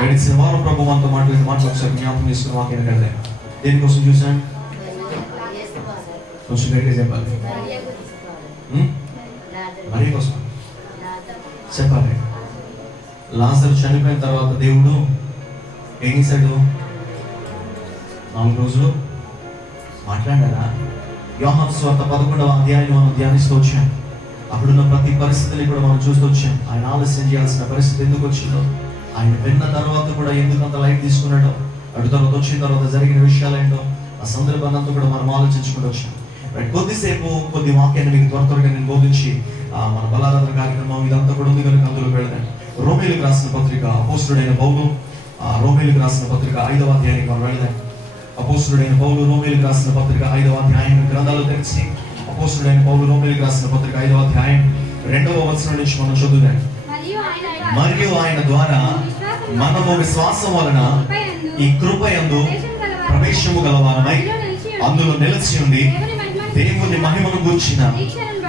గడిచిన వారం ప్రభు మనతో మాట్లాడిన మాటలు ఒకసారి జ్ఞాపకం చేసుకుని వాక్యం కదా. దేనికోసం చూసాను? కొంచెం గట్టిగా చెప్పాలి. మరి కోసం చెప్పాలి. లాజరు చనిపోయిన తర్వాత దేవుడు ఏం చేశాడు? 4 రోజులు మాట్లాడారా? యోహాను సువార్త 11వ అధ్యాయం మనం ధ్యానిస్తూ వచ్చాం. అప్పుడున్న ప్రతి పరిస్థితిని కూడా మనం చూస్తూ వచ్చాం. ఆయన ఆలస్యం చేయాల్సిన పరిస్థితి ఎందుకు వచ్చిందో, ఆయన విన్న తర్వాత కూడా ఎందుకు అంత లైట్ తీసుకున్నాడో, అటు తర్వాత వచ్చిన తర్వాత జరిగిన విషయాలు ఏంటో, ఆ సందర్భాన్ని అంతా కూడా మనం ఆలోచించుకుంటూ వచ్చాం. కొద్దిసేపు కొద్ది వాక్యాన్ని మీకు త్వరగా నేను బోధించి మన బలారాధన కార్యక్రమం ఇదంతా కూడా ఉంది కనుక అందులో వెళదాం. రోమీయులకు రాసిన పత్రిక అపోస్తుడైన పౌలు, రోమీయులకు రాసిన పత్రిక 5వ అధ్యాయానికి మనం వెళదాం. అపోస్తుడైన పౌలు రోమీయులకు రాసిన పత్రిక 5వ అధ్యాయం గ్రంథాలు తెరిచి అపోస్తుడైన పౌలు రోమీయులకు రాసిన పత్రిక 5వ అధ్యాయం 2వ వచనం నుంచి మనం చదువుదాం. మరియు ఆయన ద్వారా మనము విశ్వాసం వలన ఈ కృపయందు ప్రవేశము గలవారమై అందులో నిలిచి ఉండి దేవుని మహిమను గూర్చిన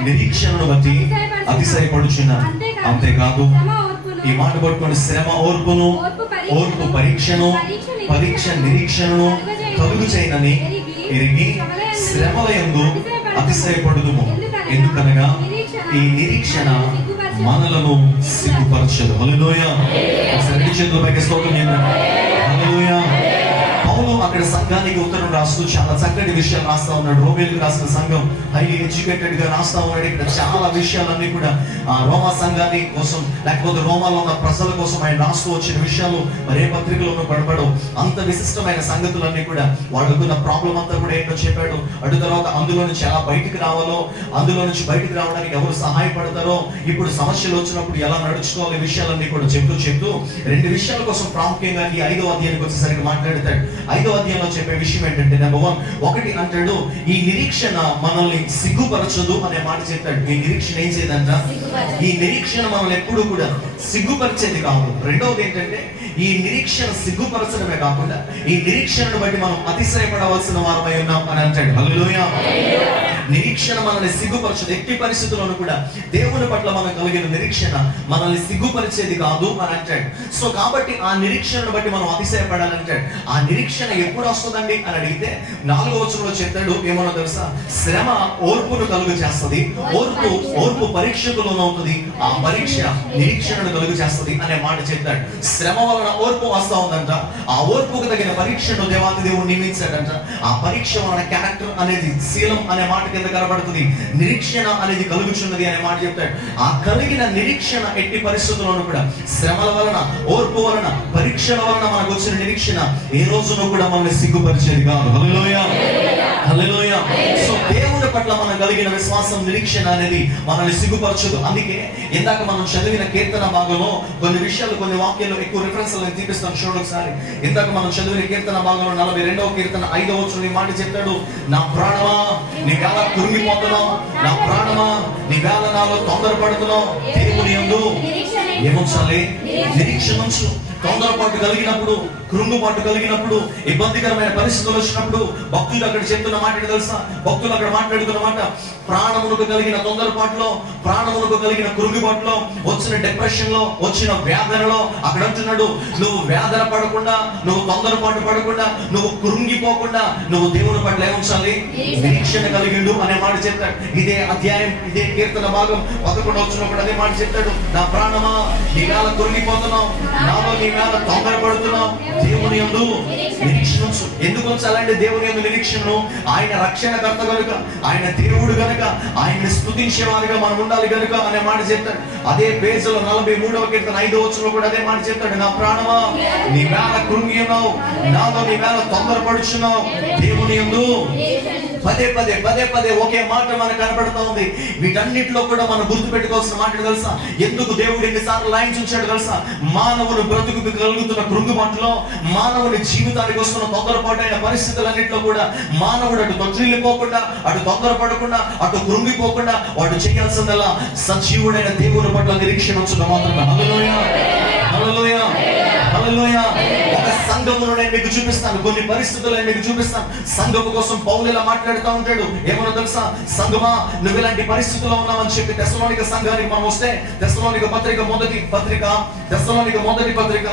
నిరీక్షణను బట్టి అతిశయపడుచున్న. అంతేకాదు ఈ మాట పట్టుకొని శ్రమ ఓర్పును, ఓర్పు పరీక్షను, పరీక్ష నిరీక్షణను కలుగు చేయనని ఎరిగి శ్రమల యందు అతిశయపడుదుము. ఎందుకనగా ఈ నిరీక్షణ మనలను సిగ్గుపరచదు. హల్లెలూయా. ఒకసారి చేతుల పైకి స్తోత్రం చేద్దాం. హల్లెలూయా. పౌలు అక్కడ సంఘానికి ఉత్తరం రాస్తూ చాలా చక్కటి విషయాలు రాస్తా ఉన్నాడు. రోమీయులకు రాసిన సంఘం హైలీ ఎడ్యుకేటెడ్ గా రాస్తా ఉన్నాడు. ఇక్కడ చాలా విషయాలన్నీ కూడా రోమా సంఘాన్ని కోసం, లేకపోతే రోమాలో ఉన్న ప్రజల కోసం ఆయన రాస్తూ వచ్చిన విషయాలు మరే పత్రికలోనూ పడపడవు. అంత విశిష్టమైన సంగతులన్నీ కూడా వాళ్ళకున్న ప్రాబ్లం అంతా కూడా ఏంటో చెప్పాడు. అటు తర్వాత అందులో నుంచి ఎలా బయటికి రావాలో, అందులో నుంచి బయటికి రావడానికి ఎవరు సహాయపడతారో, ఇప్పుడు సమస్యలు వచ్చినప్పుడు ఎలా నడుచుకోవాలి, విషయాలన్నీ కూడా చెప్తూ 2 విషయాల కోసం ప్రాముఖ్యంగా ఈ 5వ అధ్యాయానికి వచ్చేసరికి మాట్లాడతాడు. 5వ అధ్యాయంలో చెప్పే విషయం ఏంటంటే నెంబర్ 1 ఒకటి అంటాడు, ఈ నిరీక్షణ మనల్ని సిగ్గుపరచదు అనే మాట చెప్పాడు. ఈ నిరీక్షణ ఏం చేయదంట? ఈ నిరీక్షణ మనల్ని ఎప్పుడు కూడా సిగ్గుపరిచేది కాదు. రెండవది ఏంటంటే ఈ నిరీక్షణ సిగ్గుపరచడమే కాకుండా ఈ నిరీక్షణను బట్టి మనం అతిశయపడవలసిన వారమై ఉన్నాం అని అంటాడు. హల్లెలూయా. నిరీక్షణ మనల్ని సిగ్గుపరచదు. ఎట్టి పరిస్థితుల్లోనూ కూడా దేవుని పట్ల మనకు కలిగిన నిరీక్షణ మనల్ని సిగ్గుపరిచేది కాదు అని అంటాడు. సో కాబట్టి ఆ నిరీక్షణను బట్టి మనం అతిశయపడాలంటాడు. ఆ నిరీక్షణ ఎప్పుడు వస్తుందండి అని అడిగితే 4వ వచనంలో చెప్తాడు. ఏమన్నా తెలుసా? శ్రమ ఓర్పును కలుగు చేస్తుంది, ఓర్పు పరీక్షకు లోనవుతుంది, ఆ పరీక్ష నిరీక్షణను కలుగు చేస్తుంది అనే మాట చెప్తాడు. శ్రమ వలన ఓర్పు వస్తా ఉందంట. ఆ ఓర్పుకు తగిన పరీక్షను దేవాది దేవుడు నియమించాడంట. ఆ పరీక్ష వలన క్యారెక్టర్ అనేది, శీలం అనే మాట కింద కనబడుతుంది. నిరీక్షణ అనేది కలుగుచున్నది అనే మాట చెప్తాడు. ఆ కలిగిన నిరీక్షణ ఎట్టి పరిస్థితుల్లోనూ కూడా శ్రమల వలన, ఓర్పు వలన, పరీక్షల వలన మనకు వచ్చిన నిరీక్షణ ఏ రోజునూ కూడా మనల్ని సిగ్గుపరిచేది కాదు. హల్లెలూయా. హల్లెలూయా. సో దేవుని పట్ల మనం కలిగిన విశ్వాసం, నిరీక్షణ అనేది మనల్ని సిగ్గుపరచదు. అందుకే ఇందాక మనం చదివిన కీర్తన భాగంలో కొన్ని విషయాలు, కొన్ని వాక్యాలు ఎక్కువ రిఫరెన్స్ తీపిస్తాను చూడండి ఒకసారి. ఇందాక మనం చదివిన కీర్తన భాగంలో 42వ కీర్తన 5వ వచనం ఈ మాట చెప్తాడు. నా ప్రాణమా నీవేళ కృంగిపోతున్నావు, నా ప్రాణమా నీవేళ నాలో తొందరపడుతున్నావు. దేవుని యందు ఏముంచాలి? నిరీక్షణ ఉంచు. తొందరపాటు కలిగినప్పుడు, కృంగుపాటు కలిగినప్పుడు, ఇబ్బందికరమైన పరిస్థితులు వచ్చినప్పుడు భక్తులు అక్కడ చెప్తున్న మాట తెలుసా? భక్తులు అక్కడ మాట్లాడుతున్న మాట, ప్రాణమునకు కలిగిన తొందరపాటులో, ప్రాణమునకు కలిగిన కృంగుపాటులో, వచ్చిన డిప్రెషన్ లో, వచ్చిన వేదనలో అక్కడ అంటున్నాడు, నువ్వు వేదన పడకుండా, నువ్వు తొందరపాటు పడకుండా, నువ్వు కృంగిపోకుండా నువ్వు దేవుని పట్ల ఏముంచాలి? నిరీక్షణ కలిగిండు అనే మాట చెప్తాడు. ఇదే అధ్యాయం, ఇదే కీర్తన భాగం 11వ వచనంలో అదే మాట చెప్తాడు. నా ప్రాణమా నీవేళ కృంగిపోతున్నావు, నాలో నీవేళ తొందరపడుతున్నావు. దేవుని యందు నిరీక్షణ ఉంచు. ఎందుకు ఉంచాలంటే దేవుని యందు నిరీక్షణను ఆయన రక్షణకర్త కనుక, ఆయన దేవుడు కనుక, ఆయన్ని స్తుతించే వారిగా మనం ఉండాలి కనుక అనే మాట చెప్తాడు. అదే పేజీలో 43వ కీర్తన 5వ వచనంలో కూడా అదే మాట చెప్తాడు. నా ప్రాణమా నీవేళ కృంగి ఉన్నావు, నాలో నీవేళ తొందరపడుచున్నావు. దేవుని యందు పదే ఒకే మాట మనకు కనబడుతూ ఉంది. వీటన్నిటిలో కూడా మనం గుర్తు పెట్టుకోవాల్సిన మాట తెలుసా? ఎందుకు దేవుడు ఎన్నిసార్లు లైన్స్ ఉంచాడు తెలుసా? మానవుని బ్రతుకు కలుగుతున్న కృంగుబాటులో, మానవుని జీవితానికి వస్తున్న తొందరపాటైన పరిస్థితులన్నింటిలో కూడా మానవుడు అటు తొట్టిల్లిపోకుండా, అటు తొందరపడకుండా, అటు కృంగిపోకుండా వాడు చేయాల్సిందల్లా సజీవుడైన దేవుని పట్ల నిరీక్షణ ఉంచడం మాత్రమే. హల్లెలూయా. హల్లెలూయా. హల్లెలూయా. ఒక సంఘమును నేను మీకు చూపిస్తాను, కొన్ని పరిస్థితులు నేను మీకు చూపిస్తాను. సంఘము కోసం పౌలు ఇలా మాట్లాడుతూ ఉంటాడు. ఏమన్నా తెలుసా? సంఘమా నువ్వు ఇలాంటి పరిస్థితుల్లో ఉన్నావని చెప్పి తెస్సలోనిక సంఘానికి మనం వస్తే, తెస్సలోనిక మొదటి పత్రిక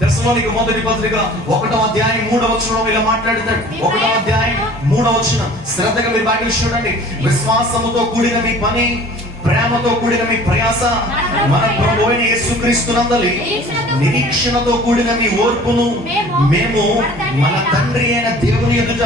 తెస్సలోనిక మొదటి పత్రిక 1వ అధ్యాయం 3వ వచనంలో ఇలా మాట్లాడతాడు. 1వ అధ్యాయం 3వ వచనం శ్రద్ధగా మీరు బైబిల్ చూడండి. విశ్వాసముతో కూడిన మీ పని, ప్రేమతో కూడిన మీ ప్రయాస, మన ప్రభువైన యేసుక్రీస్తునందలి నిరీక్షణతో కూడిన మీ ఓర్పును మేము మన తండ్రి అయిన దేవుని ఎదుట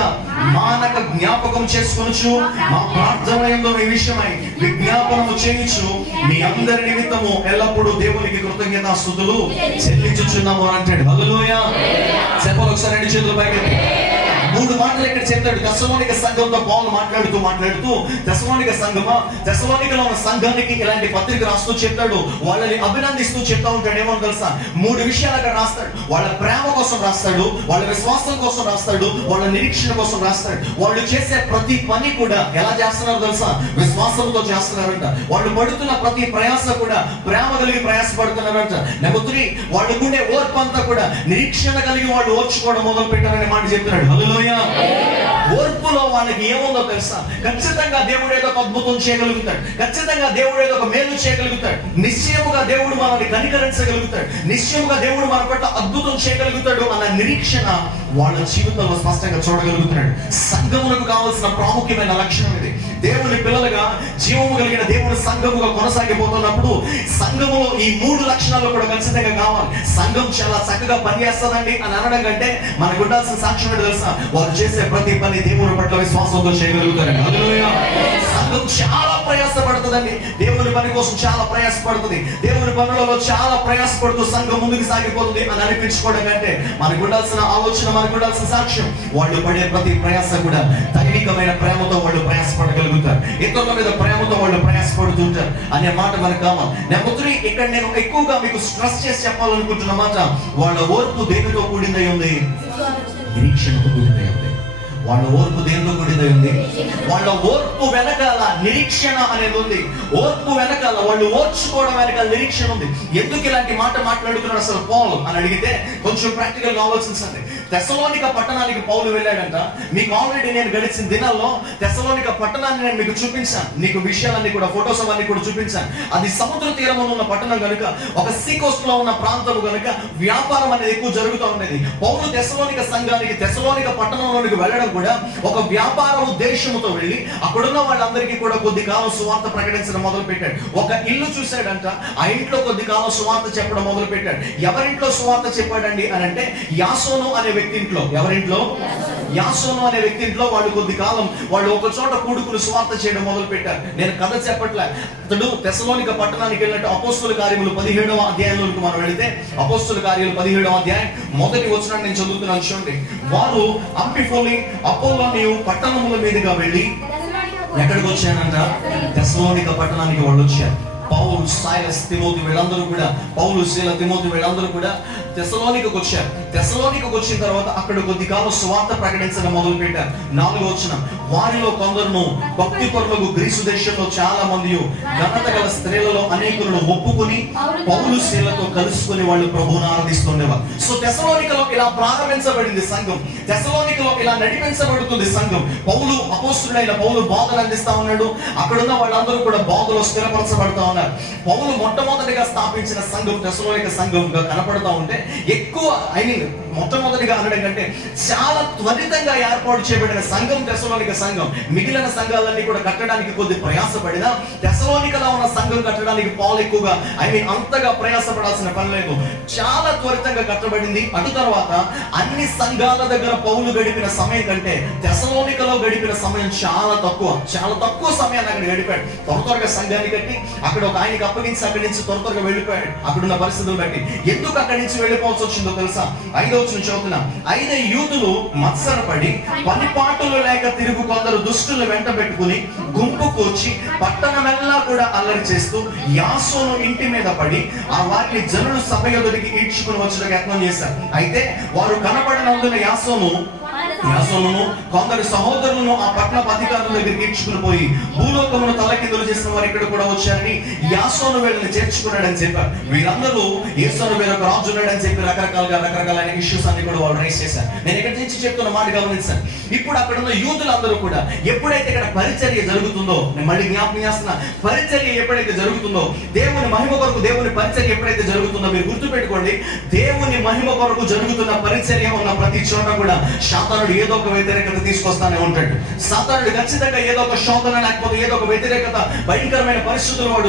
మానక జ్ఞాపకం చేసుకొనుచు మా ప్రార్థన యందు మీ విషయమై విజ్ఞాపనము చేయుచు మీ అందరి నిమిత్తము ఎల్లప్పుడూ దేవునికి కృతజ్ఞతాస్తుతులు చెల్లించుచున్నాము అని అంటాడు. హల్లెలూయా. చెప్పాలి ఒకసారి, రెండు చేతులు పైకి. 3 మాటలు ఇక్కడ చెప్తాడు. తెస్సలోనిక సంఘంతో పౌలు మాట్లాడుతూ తెస్సలోనిక సంఘమా, తెస్సలోనికలో ఉన్న సంఘానికి ఇలాంటి పత్రిక రాస్తూ చెప్తాడు. వాళ్ళని అభినందిస్తూ చెప్తా ఉంటాడు. ఏమో తెలుసా, 3 విషయాలు అక్కడ రాస్తాడు. వాళ్ళ ప్రేమ కోసం రాస్తాడు, వాళ్ళ విశ్వాసం కోసం రాస్తాడు, వాళ్ళ నిరీక్షణ కోసం రాస్తాడు. వాళ్ళు చేసే ప్రతి పని కూడా ఎలా చేస్తున్నారు తెలుసా? విశ్వాసంతో చేస్తున్నారంట. వాళ్ళు పడుతున్న ప్రతి ప్రయాస కూడా ప్రేమ కలిగి ప్రయాసపడుతున్నారంట. నెంబర్ 3, వాళ్ళకుండే ఓర్పు అంతా కూడా నిరీక్షణ కలిగి వాళ్ళు ఓర్చుకోవడం మొదలు పెట్టారనే మాట చెప్తున్నాడు. హల్లెలూయా. ఓర్పులో వాళ్ళకి ఏముందో తెలుసా? ఖచ్చితంగా దేవుడు ఏదో ఒక అద్భుతం చేయగలుగుతాడు, ఖచ్చితంగా దేవుడు ఏదో ఒక మేలు చేయగలుగుతాడు, నిశ్చయముగా దేవుడు మనల్ని కనికరించగలుగుతాడు, నిశ్చయముగా దేవుడు మన పట్ల అద్భుతం చేయగలుగుతాడు అన్న నిరీక్షణ వాళ్ళ జీవితంలో స్పష్టంగా చూడగలుగుతున్నాడు. సంఘములకు కావాల్సిన ప్రాముఖ్యమైన లక్షణం ఇది. దేవుని పిల్లలుగా జీవము కలిగిన దేవుని సంఘముగా కొనసాగిపోతున్నప్పుడు సంఘములో ఈ 3 లక్షణాలు కూడా ఖచ్చితంగా కావాలి. సంఘం చాలా చక్కగా పనిచేస్తుందండి అని అనడం కంటే మనకు ఉండాల్సిన సాక్ష్యం ఏంటో తెలుసా? వారు చేసే ప్రతి పని దేవుని పట్ల విశ్వాసంతో చేయగలుగుతారండి. హల్లెలూయా. సంఘం చాలా ప్రయాసపడుతుందండి, దేవుని పని కోసం చాలా ప్రయాసపడుతుంది, దేవుని పనులలో చాలా ప్రయాసపడుతూ సంఘం ముందుకు సాగిపోతుంది అని అనిపించుకోవడం కంటే మనకు ఉండాల్సిన ఆలోచన, మనకు ఉండాల్సిన సాక్ష్యం, వాళ్ళు పడే ప్రతి ప్రయాస కూడా దైవికమైన ప్రేమతో వాళ్ళు ప్రయాసపడగలుగుతారు, ఇతరుల మీద ప్రేమతో వాళ్ళు ప్రయాసపడుతుంటారు అనే మాట మనకు కావాలి. నెంబర్ 3, ఇక్కడ నేను ఎక్కువగా మీకు స్ట్రెస్ చేసి చెప్పాలనుకుంటున్న మాట, వాళ్ళ ఓర్పు దేనితో కూడిందై ఉంది? నిరీక్షణతో కూడిందై ఉంది. వాళ్ళ ఓర్పు దేనితో కూడిందై ఉంది? వాళ్ళ ఓర్పు వెనకాల నిరీక్షణ అనేది ఉంది. ఓర్పు వెనకాల, వాళ్ళు ఓర్చుకోవడం వెనకాల నిరీక్షణ ఉంది. ఎందుకు ఇలాంటి మాట మాట్లాడుతున్నాడు అసలు పౌలు అని అడిగితే కొంచెం ప్రాక్టికల్ గా ఆలోచించండి. తెస్సలోనిక పట్టణానికి పౌలు వెళ్ళాడంట. మీకు ఆల్రెడీ నేను గడిచిన దినాల్లో తెస్సలోనిక పట్టణాన్ని నేను మీకు చూపించాను, నీకు విషయాలన్నీ కూడా, ఫొటోస్ అవన్నీ కూడా చూపించాను. అది సముద్ర తీరంలో ఉన్న పట్టణం కనుక, ఒక సీ కోస్ట్ లో ఉన్న ప్రాంతం కనుక వ్యాపారం అనేది ఎక్కువ జరుగుతూ ఉండేది. పౌలు తెస్సలోనిక సంఘానికి, తెస్సలోనిక పట్టణంలోనికి వెళ్ళడం కూడా ఒక వ్యాపార ఉద్దేశంతో వెళ్ళి అక్కడున్న వాళ్ళందరికీ కూడా కొద్ది కాలం సువార్త ప్రకటించడం మొదలు పెట్టాడు. ఒక ఇల్లు చూశాడంట, ఆ ఇంట్లో కొద్ది కాలం సువార్త చెప్పడం మొదలు పెట్టాడు. ఎవరింట్లో సువార్త చెప్పాడండి అని అంటే యాసోను అనే వ్యక్తి ఇంట్లో. ఎవరింట్లో? యాసోను అనే వ్యక్తి ఇంట్లో వాళ్ళు కొద్ది కాలం వాళ్ళు ఒక చోట కూడుకుని సువార్త చేయడం మొదలు పెట్టారు. నేను కథ చెప్పట్లే. అతడు తెస్సలోనిక పట్టణానికి వెళ్ళినట్టు అపోస్తుల కార్యములు 17వ అధ్యాయంలోకి మనం వెళితే, అపోస్తుల కార్యాలు 17వ అధ్యాయం 1వ వచనాన్ని నేను చదువుతున్నాను చూడండి. వారు అంపిఫోలి అపోలోనియు పట్టణముల మీదుగా వెళ్ళి ఎక్కడికి వచ్చానంట? తెస్సలోనిక పట్టణానికి వాళ్ళు వచ్చారు. పౌలు, సైలస్, తిమోతి వీళ్ళందరూ కూడా, పౌలు, శీల, తిమోతి వీళ్ళందరూ కూడా తెస్సలోనికకు వచ్చారు. తెస్సలోనికకు వచ్చిన తర్వాత అక్కడ కొద్ది కాలం సువార్త ప్రకటించడం మొదలు పెట్టారు. 4వ వచనం, వారిలో కొందరును భక్తి పరులకు గ్రీసు దేశంలో చాలా మంది ఘనత గల స్త్రీలలో అనేకులను ఒప్పుకొని పౌలు, శీలతో కలుసుకొని వాళ్ళు ప్రభువును ఆరాధిస్తుండేవారు. సో తెస్సలోనికలో ఇలా ప్రారంభించబడింది సంఘం, తెస్సలోనికలో ఇలా నడిపించబడుతుంది సంఘం. పౌలు, అపోస్తుడైన పౌలు బోధన అందిస్తా ఉన్నాడు. అక్కడున్న వాళ్ళందరూ కూడా బోధలో స్థిరపరచబడతా ఉన్నారు. పౌలు మొట్టమొదటిగా స్థాపించిన సంఘం తెస్సలోనిక సంఘంగా కనపడతా ఉంటే, ఎక్కువ మొట్టమొదటిగా అనడం కంటే చాలా త్వరితంగా ఏర్పాటు చేయబడిన సంఘం తెస్సలోనిక సంఘం. మిగిలిన సంఘాలన్నీ కూడా కట్టడానికి కొద్ది ప్రయాసపడినా తెస్సలోనికలో ఉన్న సంఘం కట్టడానికి పౌలు ఎక్కువగా అంతగా ప్రయాసపడాల్సిన పని లేదు, చాలా త్వరితంగా కట్టబడింది. అటు తర్వాత అన్ని సంఘాల దగ్గర పౌలు గడిపిన సమయం కంటే తెస్సలోనికలో గడిపిన సమయం చాలా తక్కువ సమయాన్ని అక్కడ గడిపాడు. త్వరగా సంఘాన్ని కట్టి అక్కడ ఒక ఆయనకి అప్పగించి అక్కడి నుంచి త్వరగా వెళ్ళిపోయాడు. అక్కడున్న పరిస్థితులు బట్టి ఎందుకు అక్కడి నుంచి వెళ్ళిపోవాల్సి వచ్చిందో తెలుసా? 5వ వచనం చదువుతున్నాం. అయితే యూదులు మత్సరపడి పనిపాటులు లేక తిరుగు కొందరు దుష్టులు వెంట పెట్టుకుని గుంపు కూర్చి పట్టణమెల్లా కూడా అల్లరి చేస్తూ యాసోను ఇంటి మీద పడి ఆ వారిని జనులు సభ ఎదురికి ఈడ్చుకుని వచ్చేందుకు యత్నం చేశారు. అయితే వారు కనపడినందున యాసోను యాసోనును కొందరు సహోదరులను ఆ పట్టణపు అధికారుల దగ్గరికి ఈడ్చుకుని పోయి భూలోకమును తలకిందులు చేసిన వారు ఇక్కడ కూడా వచ్చారని యాసోను వీళ్ళని చేర్చుకున్నాడని చెప్పారు. వీరందరూ యేసోను వీళ్ళొక రాజు ఉన్నాడని చెప్పి రకరకాలైన ఇష్యూస్ అన్ని కూడా వాళ్ళు రైస్ చేశారు. నేను ఇక్కడ నుంచి చెప్తున్న మాట గమనించాను. ఇప్పుడు అక్కడ ఉన్న యూదులందరూ కూడా ఎప్పుడైతే ఇక్కడ పరిచర్య జరుగుతుందో, నేను మళ్ళీ జ్ఞాపకం చేస్తున్నా, పరిచర్య ఎప్పుడైతే జరుగుతుందో, దేవుని మహిమ కొరకు దేవుని పరిచర్య ఎప్పుడైతే జరుగుతుందో, మీరు గుర్తుపెట్టుకోండి, దేవుని మహిమ కొరకు జరుగుతున్న పరిచర్య ఉన్న ప్రతి చోట కూడా సాతానుడు ఏదో ఒక వ్యతిరేకత తీసుకొస్తానే ఉంటాడు. సాతానుడు ఖచ్చితంగా ఏదో ఒక శోధన లేకపోతే ఏదో ఒక వ్యతిరేకత, భయంకరమైన పరిస్థితులు వాడు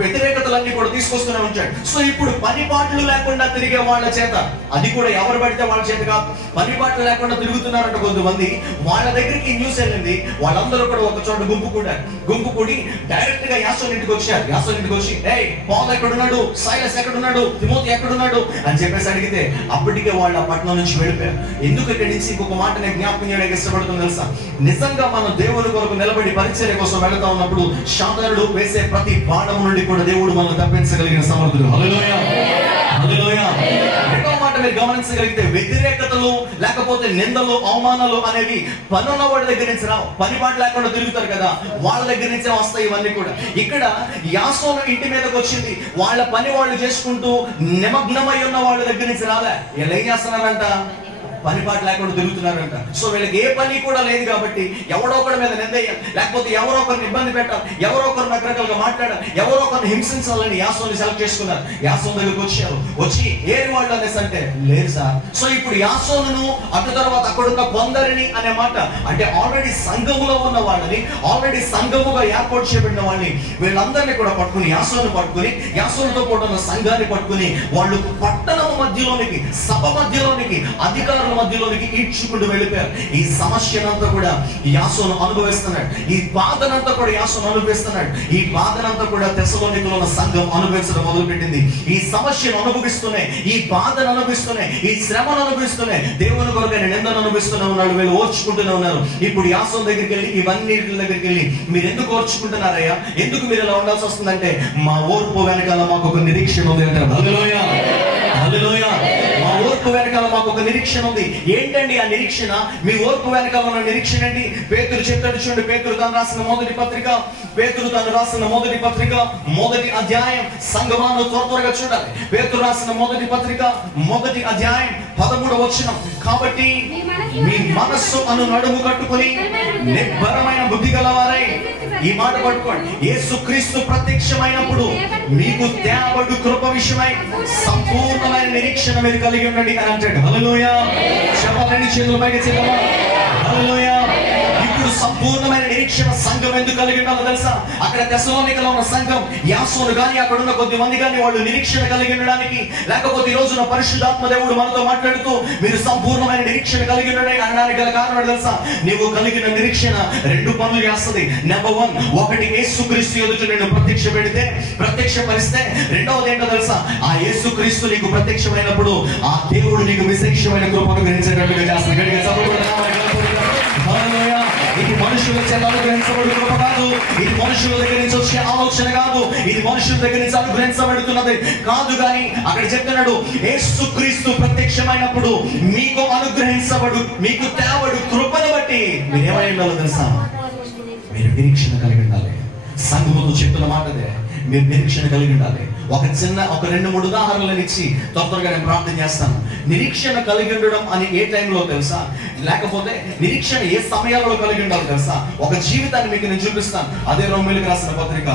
వ్యతిరేకతలన్నీ కూడా తీసుకొస్తూనే ఉంటాడు. సో ఇప్పుడు పనిపాట్లు లేకుండా తిరిగే వాళ్ళ చేత, అది కూడా ఎవరు పడితే వాళ్ళ చేత కాదు, పనిపాట్లు లేకుండా తిరుగుతున్నారంట కొంతమంది. వాళ్ళ దగ్గరికి న్యూస్ వెళ్ళింది, వాళ్ళందరూ కూడా ఒక చోట గుంపు కూడి డైరెక్ట్ గా యాసోను ఇంటికి వచ్చారు. యాసోను ఇంటికి వచ్చి, పౌలు ఎక్కడున్నాడు, సైలస్ ఎక్కడున్నాడు, తిమోతి ఎక్కడున్నాడు అని చెప్పేసి అడిగితే అప్పటికే వాళ్ళు ఆ పట్టణం నుంచి వెళ్ళిపోయారు. ఎందుకు ఇక్కడి నుంచి ఇంకొక మాట నేను జ్ఞాపకం చేయడానికి ఇష్టపడుతుంది తెలుసా? నిజంగా మనం దేవుని కొరకు నిలబడి పరిచర్య కోసం వెళతా ఉన్నప్పుడు సాతానుడు వేసే ప్రతి బాణం నుండి కూడా దేవుడు మనల్ని తప్పించగలిగిన సమర్థుడు. హల్లెలూయా, హల్లెలూయా. రెండో మాట మీరు గమనించగలిగితే, వ్యతిరేకతలు లేకపోతే నిందలు, అవమానాలు అనేవి పనున్న వాళ్ళ దగ్గర నుంచి రావు. పని పాట లేకుండా తిరుగుతారు కదా, వాళ్ళ దగ్గర నుంచే వస్తాయి ఇవన్నీ కూడా. ఇక్కడ యాసోను ఇంటి మీదకి వచ్చింది, వాళ్ళ పని వాళ్ళు చేసుకుంటూ నిమగ్నమై ఉన్న వాళ్ళ దగ్గర నుంచి రాలే. వీళ్ళు ఏం చేస్తున్నారంట? పనిపాటు లేకుండా తిరుగుతున్నారంట. సో వీళ్ళకి ఏ పని కూడా లేదు కాబట్టి ఎవరో ఒకరి మీద నిందేయాలి, లేకపోతే ఎవరో ఒకరిని ఇబ్బంది పెట్టాలి, ఎవరో ఒకరు రకరకాలుగా మాట్లాడాలి, ఎవరో ఒకరిని హింసించాలని యాసోని సెలెక్ట్ చేసుకున్నారు. యాసోన్ దగ్గరికి వచ్చారు. వచ్చి ఏరి వాళ్ళు అనేసి అంటే లేదు సార్. సో ఇప్పుడు యాసోనును అటు తర్వాత అక్కడున్న కొందరిని అనే మాట అంటే ఆల్రెడీ సంఘములో ఉన్న వాళ్ళని, ఆల్రెడీ సంఘముగా ఏర్పాటు చేయబడిన వాళ్ళని, వీళ్ళందరినీ కూడా పట్టుకుని యాసోను పట్టుకుని, యాసోనుతో పాటు ఉన్న సంఘాన్ని పట్టుకుని వాళ్ళు పట్టణం మధ్యలోనికి, సభ మధ్యలోనికి, అధికారుల మధ్యలోనికి ఈడ్చుకుంటూ వెళ్ళిపోయారు. ఈ సమస్యనంతా కూడా యాసోను అనుభవిస్తున్నాడు. ఈ బాధనంతా కూడా యాసోను అనుభవిస్తున్నాడు. ఈ బాధనంతా కూడా తెస్సలోనికలో ఉన్న సంఘం అనుభవించడం మొదలుపెట్టింది. ఈ సమస్యను అనుభవిస్తూనే, ఈ బాధను అనుభవిస్తూనే, ఈ శ్రమను అనుభవిస్తూనే, దేవుని కొరకైన నిందను అనుభవిస్తూనే ఉన్నాడు. వీళ్ళు ఓర్చుకుంటూనే ఉన్నారు. ఇప్పుడు యాసోను దగ్గరికి వెళ్ళి, ఇవన్నీ దగ్గరికి వెళ్ళి, మీరు ఎందుకు ఓర్చుకుంటున్నారయ్యా, ఎందుకు మీరు ఇలా ఉండాల్సి వస్తుందంటే, మా ఓర్పు వెనకాల మాకు ఒక నిరీక్షణ ఉంది అంటారు. హల్లెలూయా, హల్లెలూయా. మా ఓర్పు వెనకాల మాకు ఒక నిరీక్షణ ఉంది. ఏంటండి ఆ నిరీక్షణ? మీ ఓర్పు వెనకాల ఉన్న నిరీక్షణ ఏంటి? పేతురు చెప్తాడు చూడండి. పేతురు తాను రాసిన మొదటి పత్రిక 1వ అధ్యాయం. సంగమాను త్వరగా చూడాలి. పేతురు రాసిన మొదటి పత్రిక 1వ అధ్యాయం 13వ వచనం. కాబట్టి మీ మనస్సు అను నడుము కట్టుకొని నిబ్బరమైన బుద్ధి గలవారై, ఈ మాట పట్టుకోండి, యేసుక్రీస్తు ప్రత్యక్షమైనప్పుడు మీకు తేబడు కృప విషయమై సంపూర్ణమైన నిరీక్షణ మీరు కలిగి ఉండండి అని అంటాడు. హల్లెలూయా. చెప్పాలని చేతుల పైకి చేద్దామా? హల్లెలూయా. ఇప్పుడు సంపూర్ణమైన నిరీక్షణ సంఘం ఎందుకు కలిగి ఉండాలో తెలుసా? అక్కడ తెస్సలోనికలో ఉన్న సంఘం, యాసోను కానీ అక్కడ ఉన్న కొద్ది మంది కానీ వాళ్ళు నిరీక్షణ కలిగి ఉండడానికి, లేకపోతే ఈ రోజున పరిశుద్ధాత్మ దేవుడు మనతో మాట్లాడుతూ మీరు సంపూర్ణమైన నిరీక్షణ కలిగి ఉండడానికి అనడానికి గల కారణం తెలుసా? నీవు కలిగిన నిరీక్షణ 2 పనులు చేస్తుంది. నెంబర్ 1, ఒకటి యేసుక్రీస్తు ఎదుట నేను ప్రత్యక్షపరిస్తే, రెండవది ఏంటో తెలుసా? ఆ యేసుక్రీస్తు నీకు ప్రత్యక్షమైనప్పుడు ఆ దేవుడు నీకు విశేషమైన కృపను గ్రహించేటట్టుగా చేస్తాడు. ఇది మనుషుల చేత అనుగ్రహించబడు కృప కాదు. ఇది మనుషుల దగ్గర నుంచి వచ్చే ఆలోచన కాదు. ఇది మనుషుల దగ్గర నుంచి అనుగ్రహించబడుతున్నది కాదు. కానీ అక్కడ చెప్తున్నాడు, యేసుక్రీస్తు ప్రత్యక్షమైనప్పుడు మీకు అనుగ్రహించబడు, మీకు తేవడు కృపను బట్టి మీరు ఏమై ఉండాలో తెలుసా? మీరు నిరీక్షణ కలిగి ఉండాలి. సంఘముతో చెప్తున్న మాటదే, మీరు నిరీక్షణ కలిగి ఉండాలి. ఒక 2-3 ఉదాహరణలు ఇచ్చి త్వరగా నేను ప్రార్థన చేస్తాను. నిరీక్షణ కలిగి ఉండడం అని ఏ టైంలో తెలుసా? లేకపోతే నిరీక్షణ ఏ సమయాలలో కలిగి ఉండాలి తెలుసా? ఒక జీవితాన్ని మీకు నేను చూపిస్తాను. అదే రోమీయులకు రాసిన పత్రిక,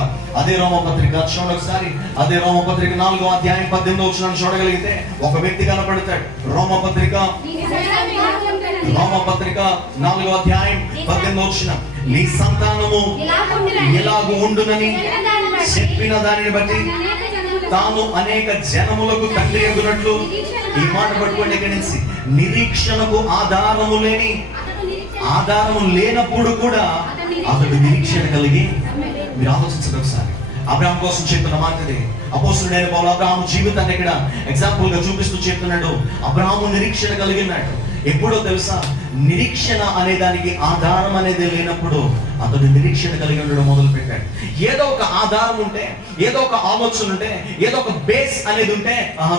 చూడండి ఒకసారి. అదే రోమపత్రిక 4వ అధ్యాయం 18వ వచనాన్ని చూడగలిగితే ఒక వ్యక్తి కనపడతాడు. రోమపత్రిక 4వ అధ్యాయం 18వ వచనం. నీ సంతానము ఎలాగూ ఉండునని చెప్పిన దానిని బట్టి తాను అనేక జనములకు తండ్రి ఎగునట్లు, ఈ మాట పట్టుకోండి ఇక్కడి నుంచి, నిరీక్షణకు ఆధారము లేనప్పుడు కూడా అతడు నిరీక్షణ కలిగి, మీరు ఆలోచించండి ఒకసారి. అబ్రహాం కోసం చెప్తున్న మాటది. అపోస్తలుడైన పౌలు అబ్రహాము జీవితాన్ని ఇక్కడ ఎగ్జాంపుల్ గా చూపిస్తూ చెప్తున్నాడు. అబ్రహాము నిరీక్షణ కలిగినాడు. ఎప్పుడో తెలుసా? నిరీక్షణ అనే దానికి ఆధారం అనేది లేనప్పుడు అతడు నిరీక్షణ కలిగి ఉండడం మొదలు పెట్టాడు. ఏదో ఒక ఆధారం ఉంటే, ఏదో ఒక ఆలోచన ఉంటే, ఏదో ఒక బేస్ అనేది ఉంటే,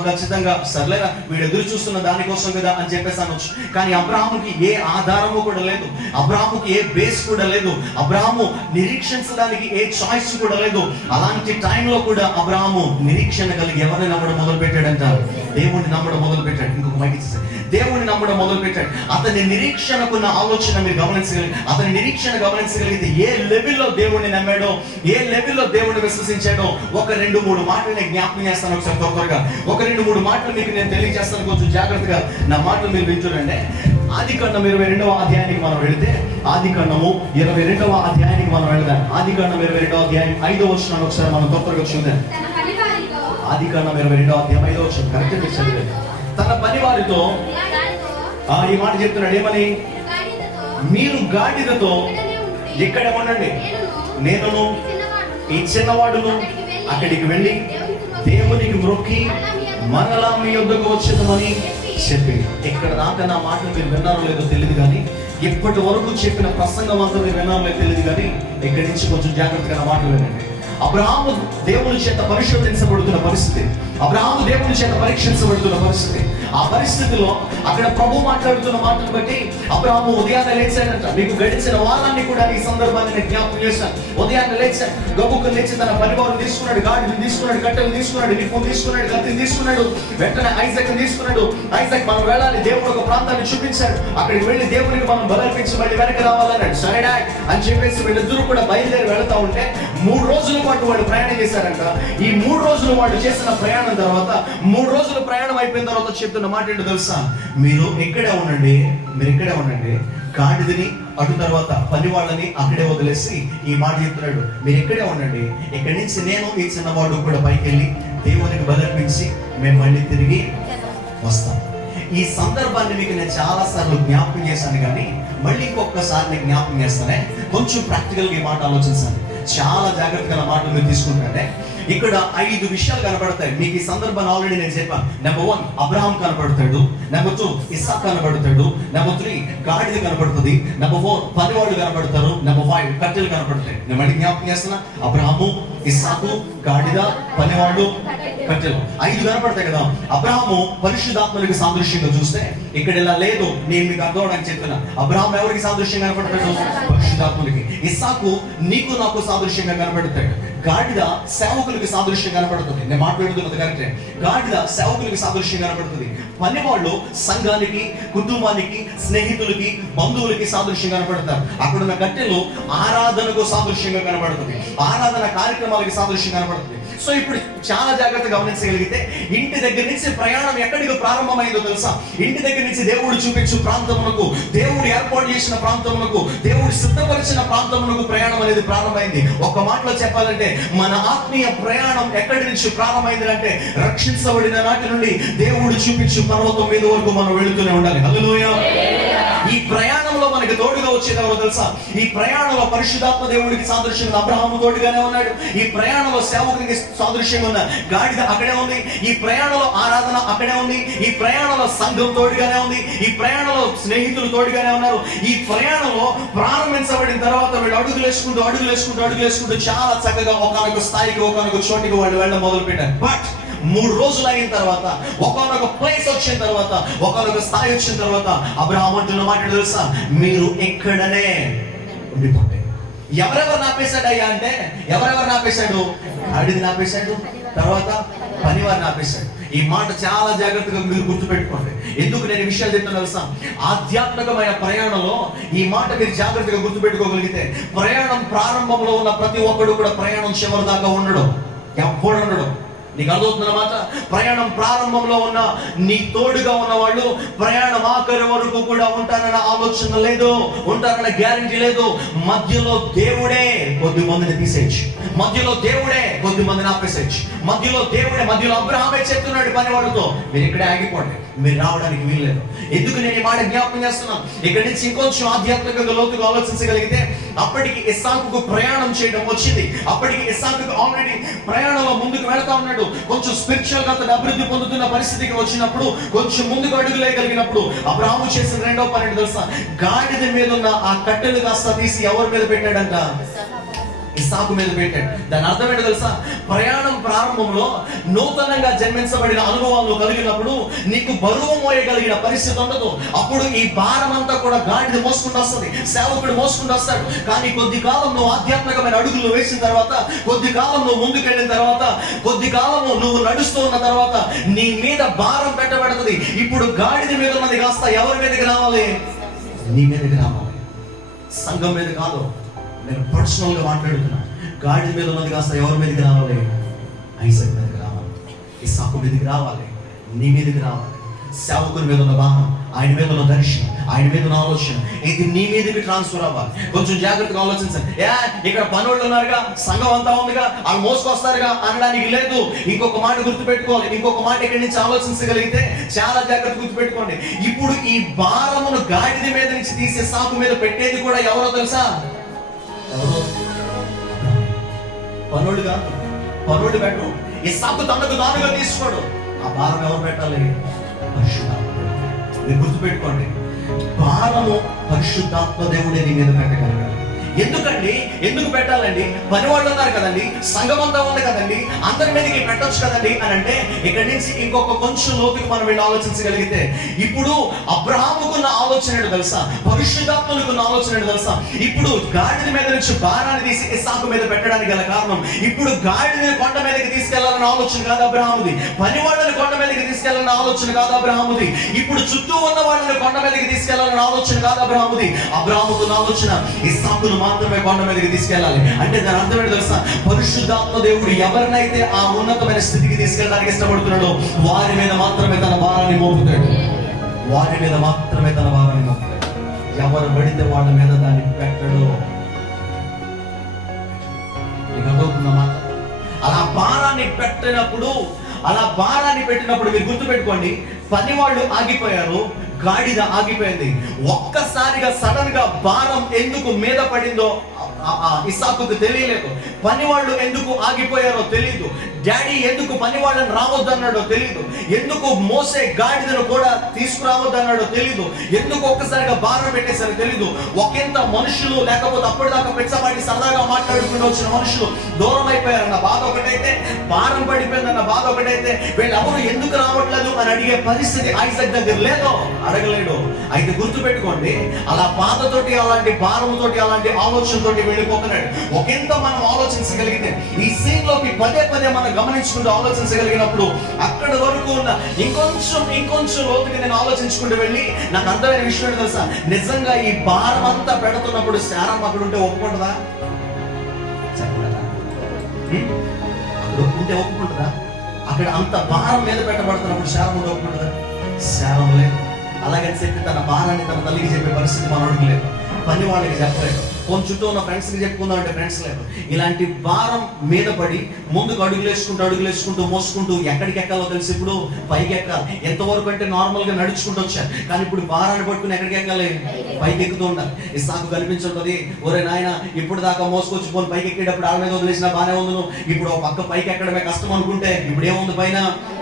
ఖచ్చితంగా సర్లేదా వీడు ఎదురు చూస్తున్న దానికోసం కదా అని చెప్పేసి అనొచ్చు. కానీ అబ్రాహాముకి ఏ ఆధారము కూడా లేదు, అబ్రాహాముకి ఏ బేస్ కూడా లేదు, అబ్రాహాము నిరీక్షించడానికి ఏ చాయిస్ కూడా లేదు. అలాంటి టైంలో కూడా అబ్రాహాము నిరీక్షణ కలిగి ఎవరిని నమ్మడం మొదలు పెట్టాడంట? దేవుణ్ణి నమ్మడం మొదలు పెట్టాడు. ఇంకొక మైకి దేవుణ్ణి నమ్మడం మొదలు పెట్టాడు. అతని నిరీక్షణకున్న ఆలోచన మీరు అతని నిరీక్షణ గమనించగలిగితే ఏ లెవెల్లో దేవుణ్ణి నమ్మాడో, ఏ లెవెల్లో దేవుణ్ణి విశ్వసించాడో ఒక 2-3 మాటలు నేను జ్ఞాపకం చేస్తాను. ఒకసారి త్వరగా ఒక 2-3 మాటలు మీకు నేను తెలియజేస్తాను. కొంచెం జాగ్రత్తగా నా మాటలు మీరు వింటున్నాండి. ఆదికాండం 22వ అధ్యాయానికి మనం వెళితే, ఆదికాండము 22వ అధ్యాయానికి మనం వెళదాం. ఆదికాండం 22వ అధ్యాయం 5వ వచనాన్ని ఒకసారి మనం త్వరగా చూద్దాం. ఆదికాండం 22వ అధ్యాయం 5వ వచనం కరెక్ట్ చేశారు. తన పని వారితో ఈ మాట చెప్తున్నాడు, ఏమని? మీరు గాడిదతో ఇక్కడే ఉండండి, నేను ఈ చిన్నవాడును అక్కడికి వెళ్ళి దేవునికి మొక్కి మరలా మీ యొద్దకు వచ్చేదమని చెప్పి. ఇక్కడ దాకా నా మాటలు మీరు విన్నారో లేదో తెలియదు, కానీ ఇప్పటి వరకు చెప్పిన ప్రసంగం అంతా మీరు విన్నారో లేదో తెలియదు, కానీ ఇక్కడి నుంచి కొంచెం జాగ్రత్తగా నా మాటలు వినండి. అబ్రహాము దేవుని చేత పరిశోధించబడుతున్న పరిస్థితి, అబ్రహాము దేవుని చేత పరీక్షించబడుతున్న పరిస్థితి. ఆ పరిస్థితిలో అక్కడ ప్రభు మాట్లాడుతున్న మాటలు బట్టి అబ్రహాము ఉదయాన్నే లేచాడంట. మీకు గడిచిన వారాన్ని కూడా ఈ సందర్భాన్ని నేను జ్ఞాపకం చేశాను. ఉదయాన్నే లేచాడు, గబుక్కు లేచి తన పరివారం తీసుకున్నాడు, గాడిని తీసుకున్నాడు, కట్టెలు తీసుకున్నాడు, నిప్పు తీసుకున్నాడు, కత్తిని తీసుకున్నాడు, వెంటనే ఐజాక్ తీసుకున్నాడు. ఐజాక్ మనం వెళ్ళాలి, దేవుడు ఒక ప్రాంతాన్ని చూపించాడు, అక్కడికి వెళ్ళి దేవునికి మనం బలర్పించి మళ్ళీ వెనక్కి రావాలన్నాడు. సరేనా అని చెప్పేసి వీళ్ళిద్దరూ కూడా బయలుదేరి వెళతా ఉంటే 3 రోజుల పాటు వాళ్ళు ప్రయాణం చేశారంట. ఈ 3 రోజులు వాళ్ళు చేసిన ప్రయాణం తర్వాత, 3 రోజులు ప్రయాణం అయిపోయిన తర్వాత చెప్తున్న మాట ఏంటో తెలుసా? మీరు ఇక్కడే ఉండండి, మీరు ఇక్కడే ఉండండి, గాడిదని అటు తర్వాత పని వాళ్ళని అక్కడే వదిలేసి ఈ మాట చెప్తున్నాడు, మీరు ఇక్కడే ఉండండి, ఇక్కడి నుంచి నేను ఈ చిన్నవాడు కూడా పైకి వెళ్ళి దేవునికి బలర్పించి మేము మళ్ళీ తిరిగి వస్తాం. ఈ సందర్భాన్ని మీకు నేను చాలా సార్లు జ్ఞాపకం చేశాను, కానీ మళ్ళీ ఇంకొకసారి నేను జ్ఞాపకం చేస్తానే. కొంచెం ప్రాక్టికల్గా ఈ మాట ఆలోచించాను, చాలా జాగ్రత్తగా నా మాటలు మీరు తీసుకుంటే ఇక్కడ 5 విషయాలు కనబడతాయి మీకు. ఈ సందర్భాన్ని ఆల్రెడీ నేను చెప్పాను. నెంబర్ 1 అబ్రహాం కనబడతాడు, నెంబర్ 2 ఇస్సాక్ కనబడతాడు, నెంబర్ 3 గాడిద కనబడుతుంది, నెంబర్ 4 పనివాళ్ళు కనబడతారు, నెంబర్ 5 కట్టెలు కనబడతాయి. నేను మళ్ళీ జ్ఞాపకం చేస్తున్నా, అబ్రహాము, ఇస్సాకు, గాడిద, పనివాళ్ళు, కట్టెలు 5 కనపడతాయి కదా. అబ్రహాము పరిశుద్ధాత్మనికి సాదృశ్యంగా చూస్తే ఇక్కడ ఇలా లేదు, నేను మీకు అర్థం అవడానికి చెప్తున్నా. అబ్రహాం ఎవరికి సాదృశ్యంగా కనపడతాడు? పరిశుద్ధాత్మనికి. ఇస్సాకు నీకు నాకు సాదృశ్యంగా కనపడతాడు. గాడిద సేవకులకి సాదృశ్యంగా కనపడుతుంది. నేను మాట్లాడుతున్నది కరెక్టే, గాడిద సేవకులకి సాదృశ్యంగా కనపడుతుంది. పనివాళ్ళు సంఘానికి, కుటుంబానికి, స్నేహితులకి, బంధువులకి సాదృశ్యంగా కనపడతారు. అక్కడున్న కట్టెలు ఆరాధనకు సాదృశ్యంగా కనబడుతుంది, ఆరాధన కార్యక్రమాలకి సాదృశ్యంగా కనబడుతుంది. సో ఇప్పుడు చాలా జాగ్రత్తగా గమనించగలిగితే ఇంటి దగ్గర నుంచి ప్రయాణం ఎక్కడికి ప్రారంభమైందో తెలుసా? ఇంటి దగ్గర నుంచి దేవుడు చూపించు ప్రాంతమునకు, దేవుడు ఏర్పాటు చేసిన ప్రాంతమునకు, దేవుడు సిద్ధపరిచిన ప్రాంతమునకు ప్రయాణం అనేది ప్రారంభమైంది. ఒక మాటలో చెప్పాలంటే మన ఆత్మీయ ప్రయాణం ఎక్కడి నుంచి ప్రారంభమైంది అంటే, రక్షించబడిన నాటి నుండి దేవుడు చూపించు పర్వతం మీద వరకు మనం వెళుతూనే ఉండాలి. హల్లెలూయా. ఈ ప్రయాణంలో మనకి తోడుగా వచ్చేది ఎవరో తెలుసా? ఈ ప్రయాణంలో పరిశుద్ధాత్మ దేవుడికి సాదృశ్యంగా అబ్రహాము తోడుగానే ఉన్నాడు. ఈ ప్రయాణంలో సేవకునికి సాదృశ్యంగా ఉన్న గాడిద అక్కడే ఉంది. ఈ ప్రయాణంలో ఆరాధన అక్కడే ఉంది. ఈ ప్రయాణంలో సంఘం తోడుగానే ఉంది. ఈ ప్రయాణంలో స్నేహితులు తోడుగానే ఉన్నారు. ఈ ప్రయాణంలో ప్రారంభించబడిన తర్వాత వీళ్ళు అడుగులేసుకుంటూ చాలా చక్కగా ఒకనొక స్థాయికి, ఒకనొక చోటికి వాళ్ళు వెళ్ళడం మొదలు పెట్టారు. బట్ 3 రోజులు అయిన తర్వాత, ఒకనొక ప్లేస్ వచ్చిన తర్వాత, ఒకనొక స్థాయి వచ్చిన తర్వాత అబ్రహాము అంటున్న మాట తెలుసా? మీరు ఎక్కడనే ఉండిపోండి. ఎవరెవరు నాపేశాడు అయ్యా అంటే, ఎవరెవరు నాపేశాడు? గాడిద నాపేశాడు, తర్వాత పనివారు నాపేశాడు. ఈ మాట చాలా జాగ్రత్తగా మీరు గుర్తుపెట్టుకోండి. ఎందుకు నేను ఈ విషయాలు చెప్తున్నా తెలుసా? ఆధ్యాత్మికమైన ప్రయాణంలో ఈ మాట మీరు జాగ్రత్తగా గుర్తుపెట్టుకోగలిగితే, ప్రయాణం ప్రారంభంలో ఉన్న ప్రతి ఒక్కడు కూడా ప్రయాణం చివరి దాకా ఉండడం, ఎవ్వడు ఉండడం. నీకు అర్థమవుతుందన్నమాట? ప్రయాణం ప్రారంభంలో ఉన్న నీ తోడుగా ఉన్న వాళ్ళు ప్రయాణం ఆఖరి వరకు కూడా ఉంటారన్న ఆలోచన లేదు, ఉంటారన్న గ్యారంటీ లేదు. మధ్యలో దేవుడే కొద్ది మందిని తీసేయచ్చు, మధ్యలో దేవుడే కొద్ది మందిని ఆపేసేయచ్చు, మధ్యలో అబ్రహామే చెప్తున్నాడు పనివాడితో, మీరు ఇక్కడే ఆగిపోండి, మీరు రావడానికి వీల్లేదు. ఎందుకు నేను ఈ మాట జ్ఞాపకం చేస్తున్నాను? ఇక్కడి నుంచి ఇంకొంచెం ఆధ్యాత్మికంగా లోతుగా ఆలోచించగలిగితే, అప్పటికి ఇస్సాకుకు ప్రయాణం చేయడం వచ్చింది. అప్పటికి ఇస్సాకు ఆల్రెడీ ప్రయాణంలో ముందుకు వెళ్తా ఉన్నాడు. కొంచెం స్పిరిచువల్ గా అతను అభివృద్ధి పొందుతున్న పరిస్థితికి వచ్చినప్పుడు, కొంచెం ముందుకు అడుగులేయగలిగినప్పుడు అబ్రాహాము చేసిన రెండో పని ఏంటో తెలుసా? గాడిద మీద ఉన్న ఆ కట్టెలు కాస్త తీసి ఎవరి మీద పెట్టాడంట? ఇస్సాకు మీద పెట్టాడు. దాని అర్థం ఏంటో తెలుసా? ప్రయాణం ప్రారంభంలో నూతనంగా జన్మించబడిన అనుభవాలు కలిగినప్పుడు నీకు బరువు మోయగలిగిన పరిస్థితి ఉండదు. అప్పుడు ఈ భారం అంతా కూడా గాడిద మోసుకుంటూ వస్తుంది, సేవకుడు మోసుకుంటూ వస్తాడు. కానీ కొద్ది కాలం నువ్వు ఆధ్యాత్మికమైన అడుగులు వేసిన తర్వాత, కొద్ది కాలం నువ్వు ముందుకెళ్ళిన తర్వాత, కొద్ది కాలం నువ్వు నడుస్తూ ఉన్న తర్వాత నీ మీద భారం పెట్టబడుతుంది. ఇప్పుడు గాడిద మీద ఉన్నది కాస్త ఎవరి మీదకి రావాలి? నీ మీదకి రావాలి, సంఘం మీద కాదు. నేను పర్సనల్ గా మాట్లాడుతున్నా. గాడిద మీద ఉన్నది కాస్త ఎవరి మీదకి రావాలి? ఐసాక్ మీదకి రావాలి, ఇస్సాకు మీదకి రావాలి, నీ మీదకి రావాలి. సేవకుని మీద ఉన్న భావం, ఆయన మీద ఉన్న దర్శనం, ఆయన మీద ఉన్న ఆలోచన, ఇది నీ మీదకి ట్రాన్స్ఫర్ అవ్వాలి. కొంచెం జాగ్రత్తగా ఆలోచించండి. ఇక్కడ పనులు ఉన్నారుగా, సంఘం అంతా ఉందిగా, వాళ్ళు మోసుకొస్తారుగా అనడానికి లేదు. ఇంకొక మాట గుర్తుపెట్టుకోవాలి. ఇంకొక మాట ఇక్కడి నుంచి ఆలోచించగలిగితే చాలా జాగ్రత్త గుర్తుపెట్టుకోండి. ఇప్పుడు ఈ భారమును గాడిద మీద నుంచి తీసే సాకు మీద పెట్టేది కూడా ఎవరో తెలుసా? ఎవరో పనులు కాదు, పనులు పెట్టు. ఈ సాకు తనకు తానుగా తీసుకోడు. ఆ భారం ఎవరు పెట్టాలి? పరిశుద్ధాత్మ. మీరు గుర్తుపెట్టుకోండి, భారము పరిశుద్ధాత్మ దేవుడే నీ మీద పెట్టగలగాలి. ఎందుకండి? ఎందుకు పెట్టాలండి? పని వాళ్ళు ఉన్నారు కదండి, సంఘం అంతా ఉంది కదండి, అందరి మీదకి పెట్టొచ్చు కదండి అని అంటే, ఇక్కడి నుంచి ఇంకొక కొంచెం లోతుకి మనం వెళ్ళి ఆలోచించగలిగితే, ఇప్పుడు అబ్రహాముకున్న ఆలోచన ఏంటో తెలుసా? పరిశుద్ధాత్మకున్న ఆలోచన ఏంటో తెలుసా? ఇప్పుడు గాడిద మీద నుంచి భారాన్ని తీసి ఇస్సాకు మీద పెట్టడానికి గల కారణం, ఇప్పుడు గాడిదని కొండ మీదకి తీసుకెళ్లాలన్న ఆలోచన కాదు అబ్రహాముది, పని వాళ్ళని కొండ మీదకి తీసుకెళ్లాలన్న ఆలోచన కాదు అబ్రహాముది, ఇప్పుడు చుట్టూ ఉన్న వాళ్ళని కొండ మీదకి తీసుకెళ్లాలన్న ఆలోచన కాదు అబ్రహాముది. అబ్రహాముకున్న ఆలోచన ఇస్సాకును మాత్రమే కొండ మీదకి తీసుకెళ్ళాలి. అంటే దాని అర్థం ఏంటో తెలుసా? పరిశుద్ధాత్మ దేవుడు ఎవరినైతే ఆ ఉన్నతమైన స్థితికి తీసుకెళ్ళడానికి ఇష్టపడుతున్నాడో వారి మీద మాత్రమే తన భారాన్ని మోపుతాడు, వారి మీద మాత్రమే తన భారాన్ని మోపుతాడు. ఎవరు పడితే వాళ్ళ మీద దాన్ని పెట్టడు. మాట అలా భారాన్ని పెట్టినప్పుడు, అలా భారాన్ని పెట్టినప్పుడు మీరు గుర్తుపెట్టుకోండి, పని వాళ్ళు ఆగిపోయారు, గాడిద ఆగిపోయింది. ఒక్కసారిగా సడన్ గా భారం ఎందుకు మీద పడిందో ఇస్సాకుకు తెలియలేదు. పని వాళ్ళు ఎందుకు ఆగిపోయారో తెలియదు. డాడీ ఎందుకు పని వాళ్ళని రావద్దన్నాడో తెలియదు. ఎందుకు మోసే గాడిదను కూడా తీసుకురావద్దన్నాడో తెలియదు. ఎందుకు ఒక్కసారిగా భారం పెట్టేసారో తెలియదు. ఒకంత మనుషులు, లేకపోతే అప్పటిదాకా పెచ్చబాటి సరదాగా మాట్లాడుకుంటూ వచ్చిన మనుషులు దూరం అయిపోయారన్న బాధ ఒకటైతే, భారం పడిపోయిందన్న బాధ ఒకటైతే, వీళ్ళెవరు ఎందుకు రావట్లేదు అని అడిగే పరిస్థితి ఐజాక్ దగ్గర లేదో, అడగలేడు. అయితే గుర్తుపెట్టుకోండి, అలా బాధతోటి, అలాంటి భారంతోటి, అలాంటి ఆలోచనతోటి వెళ్ళిపోతున్నాడు. ఒకంత మనం ఆలోచించగలిగితే, ఈ సీన్ లోకి పదే పదే మనం గమనించుకుంటూ ఆలోచించగలిగినప్పుడు, అక్కడ వరకు ఉన్న ఇంకొంచెం లోతుగా నేను ఆలోచించుకుంటూ వెళ్ళి నాకు అర్థమైన విషయం ఏంటో తెలుసా? నిజంగా ఈ భారం అంతా పెడుతున్నప్పుడు శారం అక్కడ ఉంటే ఒప్పుకుంటుందా? చెప్పలేదా? అక్కడ ఒప్పుకుంటే ఒప్పుకుంటుందా? అక్కడ అంత భారం మీద పెట్టబడుతున్నప్పుడు శారం ఉంటే ఒప్పుకుంటుందా? శారం లేదు. అలాగని చెప్పి తన భారాన్ని తన తల్లికి చెప్పే పరిస్థితి మనోడికి లేదు, పని వాళ్ళకి చెప్పలేదు, కొంచెం చుట్టూ ఉన్న ఫ్రెండ్స్కి చెప్పుకుందాం అంటే ఫ్రెండ్స్ లేదు. ఇలాంటి భారం మీద పడి ముందుకు అడుగులేసుకుంటూ మోసుకుంటూ ఎక్కడికి ఎక్కాలో తెలిసి ఇప్పుడు పైకి ఎక్కాలి. ఎంతవరకు అంటే నార్మల్గా నడుచుకుంటూ వచ్చారు, కానీ ఇప్పుడు భారాన్ని పట్టుకుని ఎక్కడికి ఎక్కాలి? పైకి ఎక్కుతూ ఉండాలి. ఇస్సాకు కనిపించుంటుంది, ఒరే నాయన ఇప్పుడు దాకా మోసుకొచ్చి పోను, పైకి ఎక్కేటప్పుడు ఆడ మీద వదిలేసినా బాగానే ఉంది, ఇప్పుడు ఒక పక్క పైకి ఎక్కడమే కష్టం అనుకుంటే ఇప్పుడు ఏముంది? పైన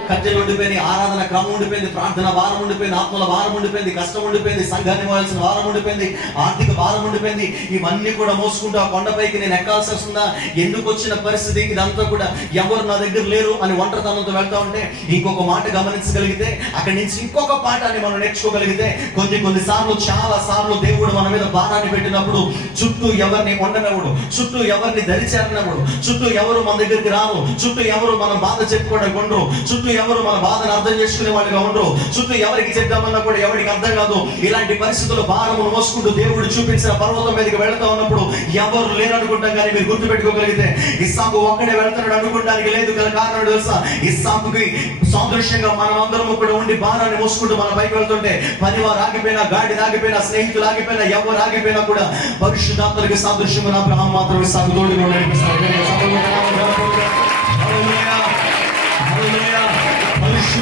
కట్టెలు ఉండిపోయింది, ఆరాధన క్రమం ఉండిపోయింది, ప్రార్థన భారం ఉండిపోయింది, ఆత్మల భారం ఉండిపోయింది, కష్టం ఉండిపోయింది, సంఘాన్ని ఇవ్వాల్సిన భారం ఉండిపోయింది, ఆర్థిక భారం ఉండిపోయింది. ఇవన్నీ కూడా మోసుకుంటూ ఆ కొండపైకి నేను ఎక్కాల్సి వస్తుందా? ఎందుకు వచ్చిన పరిస్థితి ఇదంతా కూడా? ఎవరు నా దగ్గర లేరు అని ఒంటరితనంతో వెళ్తా ఉంటే ఇంకొక మాట గమనించగలిగితే, అక్కడి నుంచి ఇంకొక పాఠాన్ని మనం నేర్చుకోగలిగితే, కొన్నిసార్లు చాలా సార్లు దేవుడు మన మీద భారాన్ని పెట్టినప్పుడు చుట్టూ ఎవరిని ఉండనివ్వడు, చుట్టూ ఎవరిని దరిచేరనివ్వడు, చుట్టూ ఎవరు మన దగ్గరికి రాను, చుట్టూ ఎవరు మన బాధ చెప్పుకోవడానికి ఉండరు, చుట్టూ ఎవరు మన బాధను అర్థం చేసుకునే వాళ్ళుగా ఉండరు, చుట్టూ ఎవరికి చెప్దామన్నా కూడా ఎవరికి అర్థం కాదు. ఇలాంటి పరిస్థితుల్లో భారమును మోసుకుంటూ దేవుడు చూపించిన పర్వతం మీదకి వెళ్తా ఉన్నప్పుడు ఎవరు లేరనుకుంటాం. కానీ మీరు గుర్తు పెట్టుకోగలిగితే, ఇస్సాకు ఒక్కడే వెళ్తున్నాడు అనుకోవడానికి లేదు. గల కారణం తెలుసా? ఇస్సాకుకి సాదృశ్యంగా మనం అందరం కూడా ఉండి భారాన్ని మోసుకుంటూ మన పైకి వెళ్తుంటే, పనివారు ఆగిపోయినా, గాడి ఆగిపోయినా, స్నేహితులు ఆగిపోయినా, ఎవరు ఆగిపోయినా కూడా పరిశుద్ధాత్మకి సాదృశ్యంగా అబ్రహాం మాత్రం ఇస్సాకు తోడుగా నడిపిస్తాడు.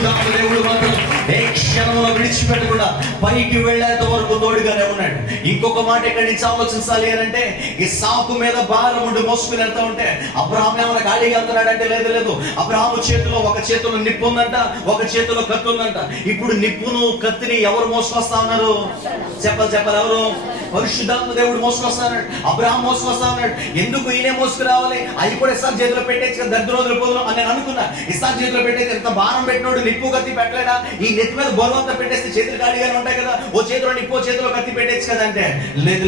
పరిశుద్ధాత్మ దేవుడు మాత్రం ఏ క్షణంలో విడిచిపెట్టకుండా పైకి వెళ్ళేంత వరకు తోడుగానే ఉన్నాడు. ఇంకొక మాట ఎక్కడి నుంచి ఆలోచించాలి అని అంటే, ఈ సాకు మీద భారం ఉండి మోసుకుని వెళ్తా ఉంటే అబ్రహాం ఏమైనా ఖాళీగా వెళ్తున్నాడంటే లేదు. అబ్రహాము చేతిలో ఒక చేతిలో నిప్పు ఉందంట, ఒక చేతిలో కత్తి ఉందంట. ఇప్పుడు నిప్పును కత్తిని ఎవరు మోసుకొస్తా ఉన్నారు? చెప్పాలి ఎవరు? పరిశుద్ధాత్మ దేవుడు మోసుకొస్తాడు. అబ్రహాం మోసుకొస్తాడు. ఎందుకు ఈయనే మోసుకురావాలి? అవి కూడా ఇస్సాకు చేతిలో పెట్టేసి దగ్గర రోజులు పోదులు అని నేను అనుకున్నా. ఇస్సాకు చేతిలో పెట్టేసి ఎంత భారం పెట్టినోడు నిప్పు కత్తి పెట్టలేడా? ఈ నెత్తి మీద బరువంతా పెట్టేస్తే చేతులు ఖాళీగానే ఉంటాయి కదా. ఓ చేతిలో నిప్పు చేతిలో కత్తి పెట్టేసి కదా అంటే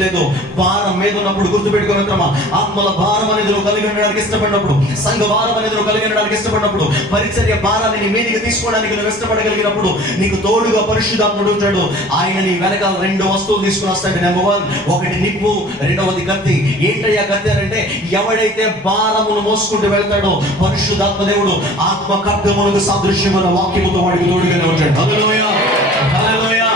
లేదు. భారం మీద ఉన్నప్పుడు గుర్తుపెట్టుకోగలుగుతామా? ఆత్మల భారం అనేది నువ్వు కలిగి ఉండడానికి ఇష్టపడినప్పుడు, సంఘ భారం అనేది నువ్వు కలిగి ఉండడానికి ఇష్టపడినప్పుడు, పరిచర్య భారాన్ని నీ మీదికి తీసుకోవడానికి నువ్వు ఇష్టపడగలిగినప్పుడు నీకు తోడుగా పరిశుద్ధాత్ముడు ఉంటాడు. ఆయన నీ వెనకాల 2 వస్తువులు తీసుకుని వస్తాడు. నెంబర్ 1, ఒకటి నిప్పు, రెండవది కత్తి. ఏంటయ్యా కత్తి అంటే, ఎవడైతే భారమును మోసుకుంటూ వెళ్తాడో పరిశుద్ధాత్మ దేవుడు ఆత్మ ఖడ్గములకు సాదృశ్యమైన వాక్యముతో వాడికి తోడుగానే ఉంటాడు. హల్లెలూయా, హల్లెలూయా.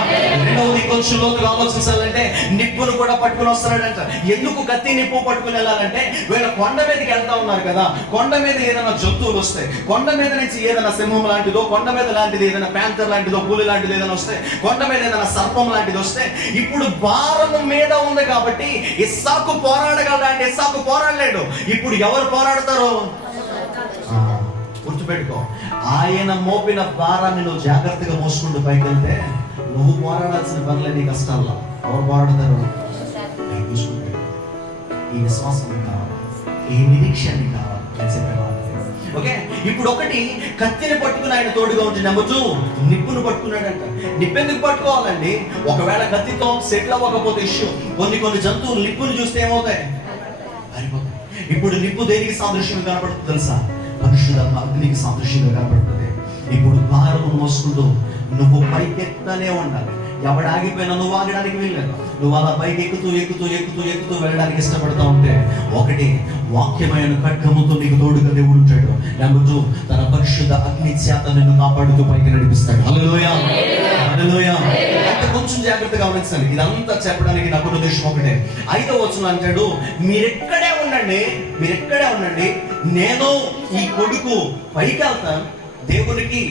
రెండవది కొంచెం లోతుగా ఆలోచించాలంటే, నిప్పును కూడా పట్టుకుని వస్తున్నాడంట. ఎందుకు కత్తి నిప్పు పట్టుకుని వెళ్ళాలంటే, వీళ్ళ కొండ మీదకి వెళ్తా ఉన్నారు కదా. కొండ మీద ఏదైనా జంతువులు వస్తాయి, కొండ మీద నుంచి ఏదైనా సింహం లాంటిదో, కొండ మీద లాంటిది ఏదైనా ప్యాంథర్ లాంటిదో, పులి లాంటిది ఏదైనా వస్తే, కొండ మీద ఏదైనా సర్పం లాంటిది వస్తే, ఇప్పుడు భారము మీద ఉంది కాబట్టి ఇస్సాకు పోరాడగలడంటే ఇస్సాకు పోరాడలేడు. ఇప్పుడు ఎవరు పోరాడతారు? గుర్తుపెట్టుకో, ఆయన మోపిన భారాన్ని నువ్వు జాగ్రత్తగా మోసుకుంటూ పైకి వెళ్తే నువ్వు పోరాడాల్సిన పనులే నీ కష్టాల్లో. ఎవరు పోరాడతారు? ఈ విశ్వాసం కావాలి, ఈ నిరీక్షణ కావాలి అని చెప్పేవాళ్ళు. ఓకే, ఇప్పుడు ఒకటి కత్తిని పట్టుకుని ఆయన తోడుగా ఉంటే, నెంబర్ 2 నిప్పును పట్టుకున్నాడంట. నిప్పెందుకు పట్టుకోవాలండి? ఒకవేళ కత్తితో సెటిల్ అవ్వకపోతే ఇష్యూ. కొన్ని జంతువులు నిప్పును చూస్తే ఏమవుతాయి? పారిపోతాయి. ఇప్పుడు నిప్పు దేనికి సాదృశ్యంగా కనపడుతుంది తెలుసా? పరిశుద్ధాత్మ అగ్నికి సాదృశ్యంగా కనపడుతుంది. ఇప్పుడు భారము మోసుకుంటూ నువ్వు పైకెత్తానే ఉండాలి. ఎవడు ఆగిపోయినా నువ్వు ఆగడానికి వెళ్ళలేదు. నువ్వు అలా పైకి ఎక్కుతూ వెళ్ళడానికి ఇష్టపడతా ఉంటే, ఒకటి వాక్యమైన ఖడ్గముతో నీకు తోడుగా దేవుడు ఉంటాడు. నెంబర్ 2, తన పరిశుద్ధ అగ్ని చేత నిన్ను కాపాడుతూ పైకి నడిపిస్తాడు. హల్లెలూయా, హల్లెలూయా. అంటే కొంచెం జాగ్రత్తగా గమనించండి. ఇదంతా చెప్పడానికి నాకు ఉద్దేశం ఒకటే. 5వ వచనం అంటాడు, మీరెక్కడే ఉండండి, నేను ఈ కొడుకు పైకి వెళ్తాను, దేవునికి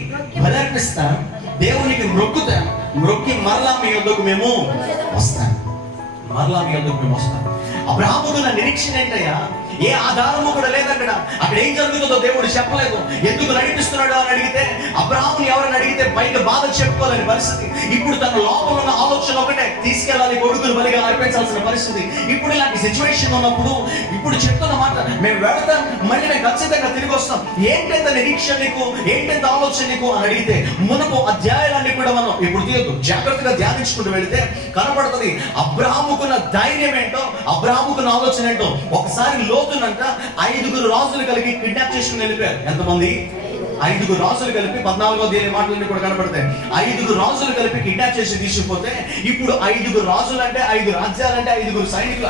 బలర్పిస్తాను, దేవునికి మొక్కి మరలా మీ యొద్దకు మేము వస్తాం. అబ్రహాముకు నా నిరీక్షణ ఏంటయ్యా? ఏ ఆధారము కూడా లేదు అక్కడ ఏం జరుగుతుందో దేవుడు చెప్పలేదు. ఎందుకు నడిపిస్తున్నాడు అని అడిగితే, అబ్రహాముని ఎవరైనా అడిగితే బయట బాధ చెప్పుకోలేని పరిస్థితి. ఇప్పుడు తన లోపల ఉన్న ఆలోచన ఒకటే, తీసుకెళ్ళాలి, కొడుకును బలిగా అర్పించాల్సిన పరిస్థితి. ఇప్పుడు ఇలాంటి సిచ్యువేషన్ ఉన్నప్పుడు ఇప్పుడు చెప్తున్న మాట, మేము వెళతాం, మళ్ళీ మేము ఖచ్చితంగా తిరిగి వస్తాం. ఏంటంత నిరీక్షణ నీకు, ఏంటంత ఆలోచన నీకు అని అడిగితే, మునుపు అధ్యాయాలన్నీ కూడా మనం ఇప్పుడు తీయదు, జాగ్రత్తగా ధ్యానించుకుంటూ వెళితే కనపడుతుంది అబ్రహాముకున్న ధైర్యం ఏంటో, అబ్రహాముకున్న ఆలోచన ఏంటో. ఒకసారి లోతునంట 5 రాజులు కలిగి కిడ్నాప్ చేసుకుని వెళ్ళిపోయారు. ఎంతమంది? 5 రాజులు కలిపి 14వ అధ్యాయం మాటలన్నీ కూడా కనపడతాయి. 5 రాజులు కలిపి కిడ్నాప్ చేసి తీసుకుపోతే, ఇప్పుడు 5 రాజులు అంటే 5 రాజ్యాలంటే 5 సైనికులు,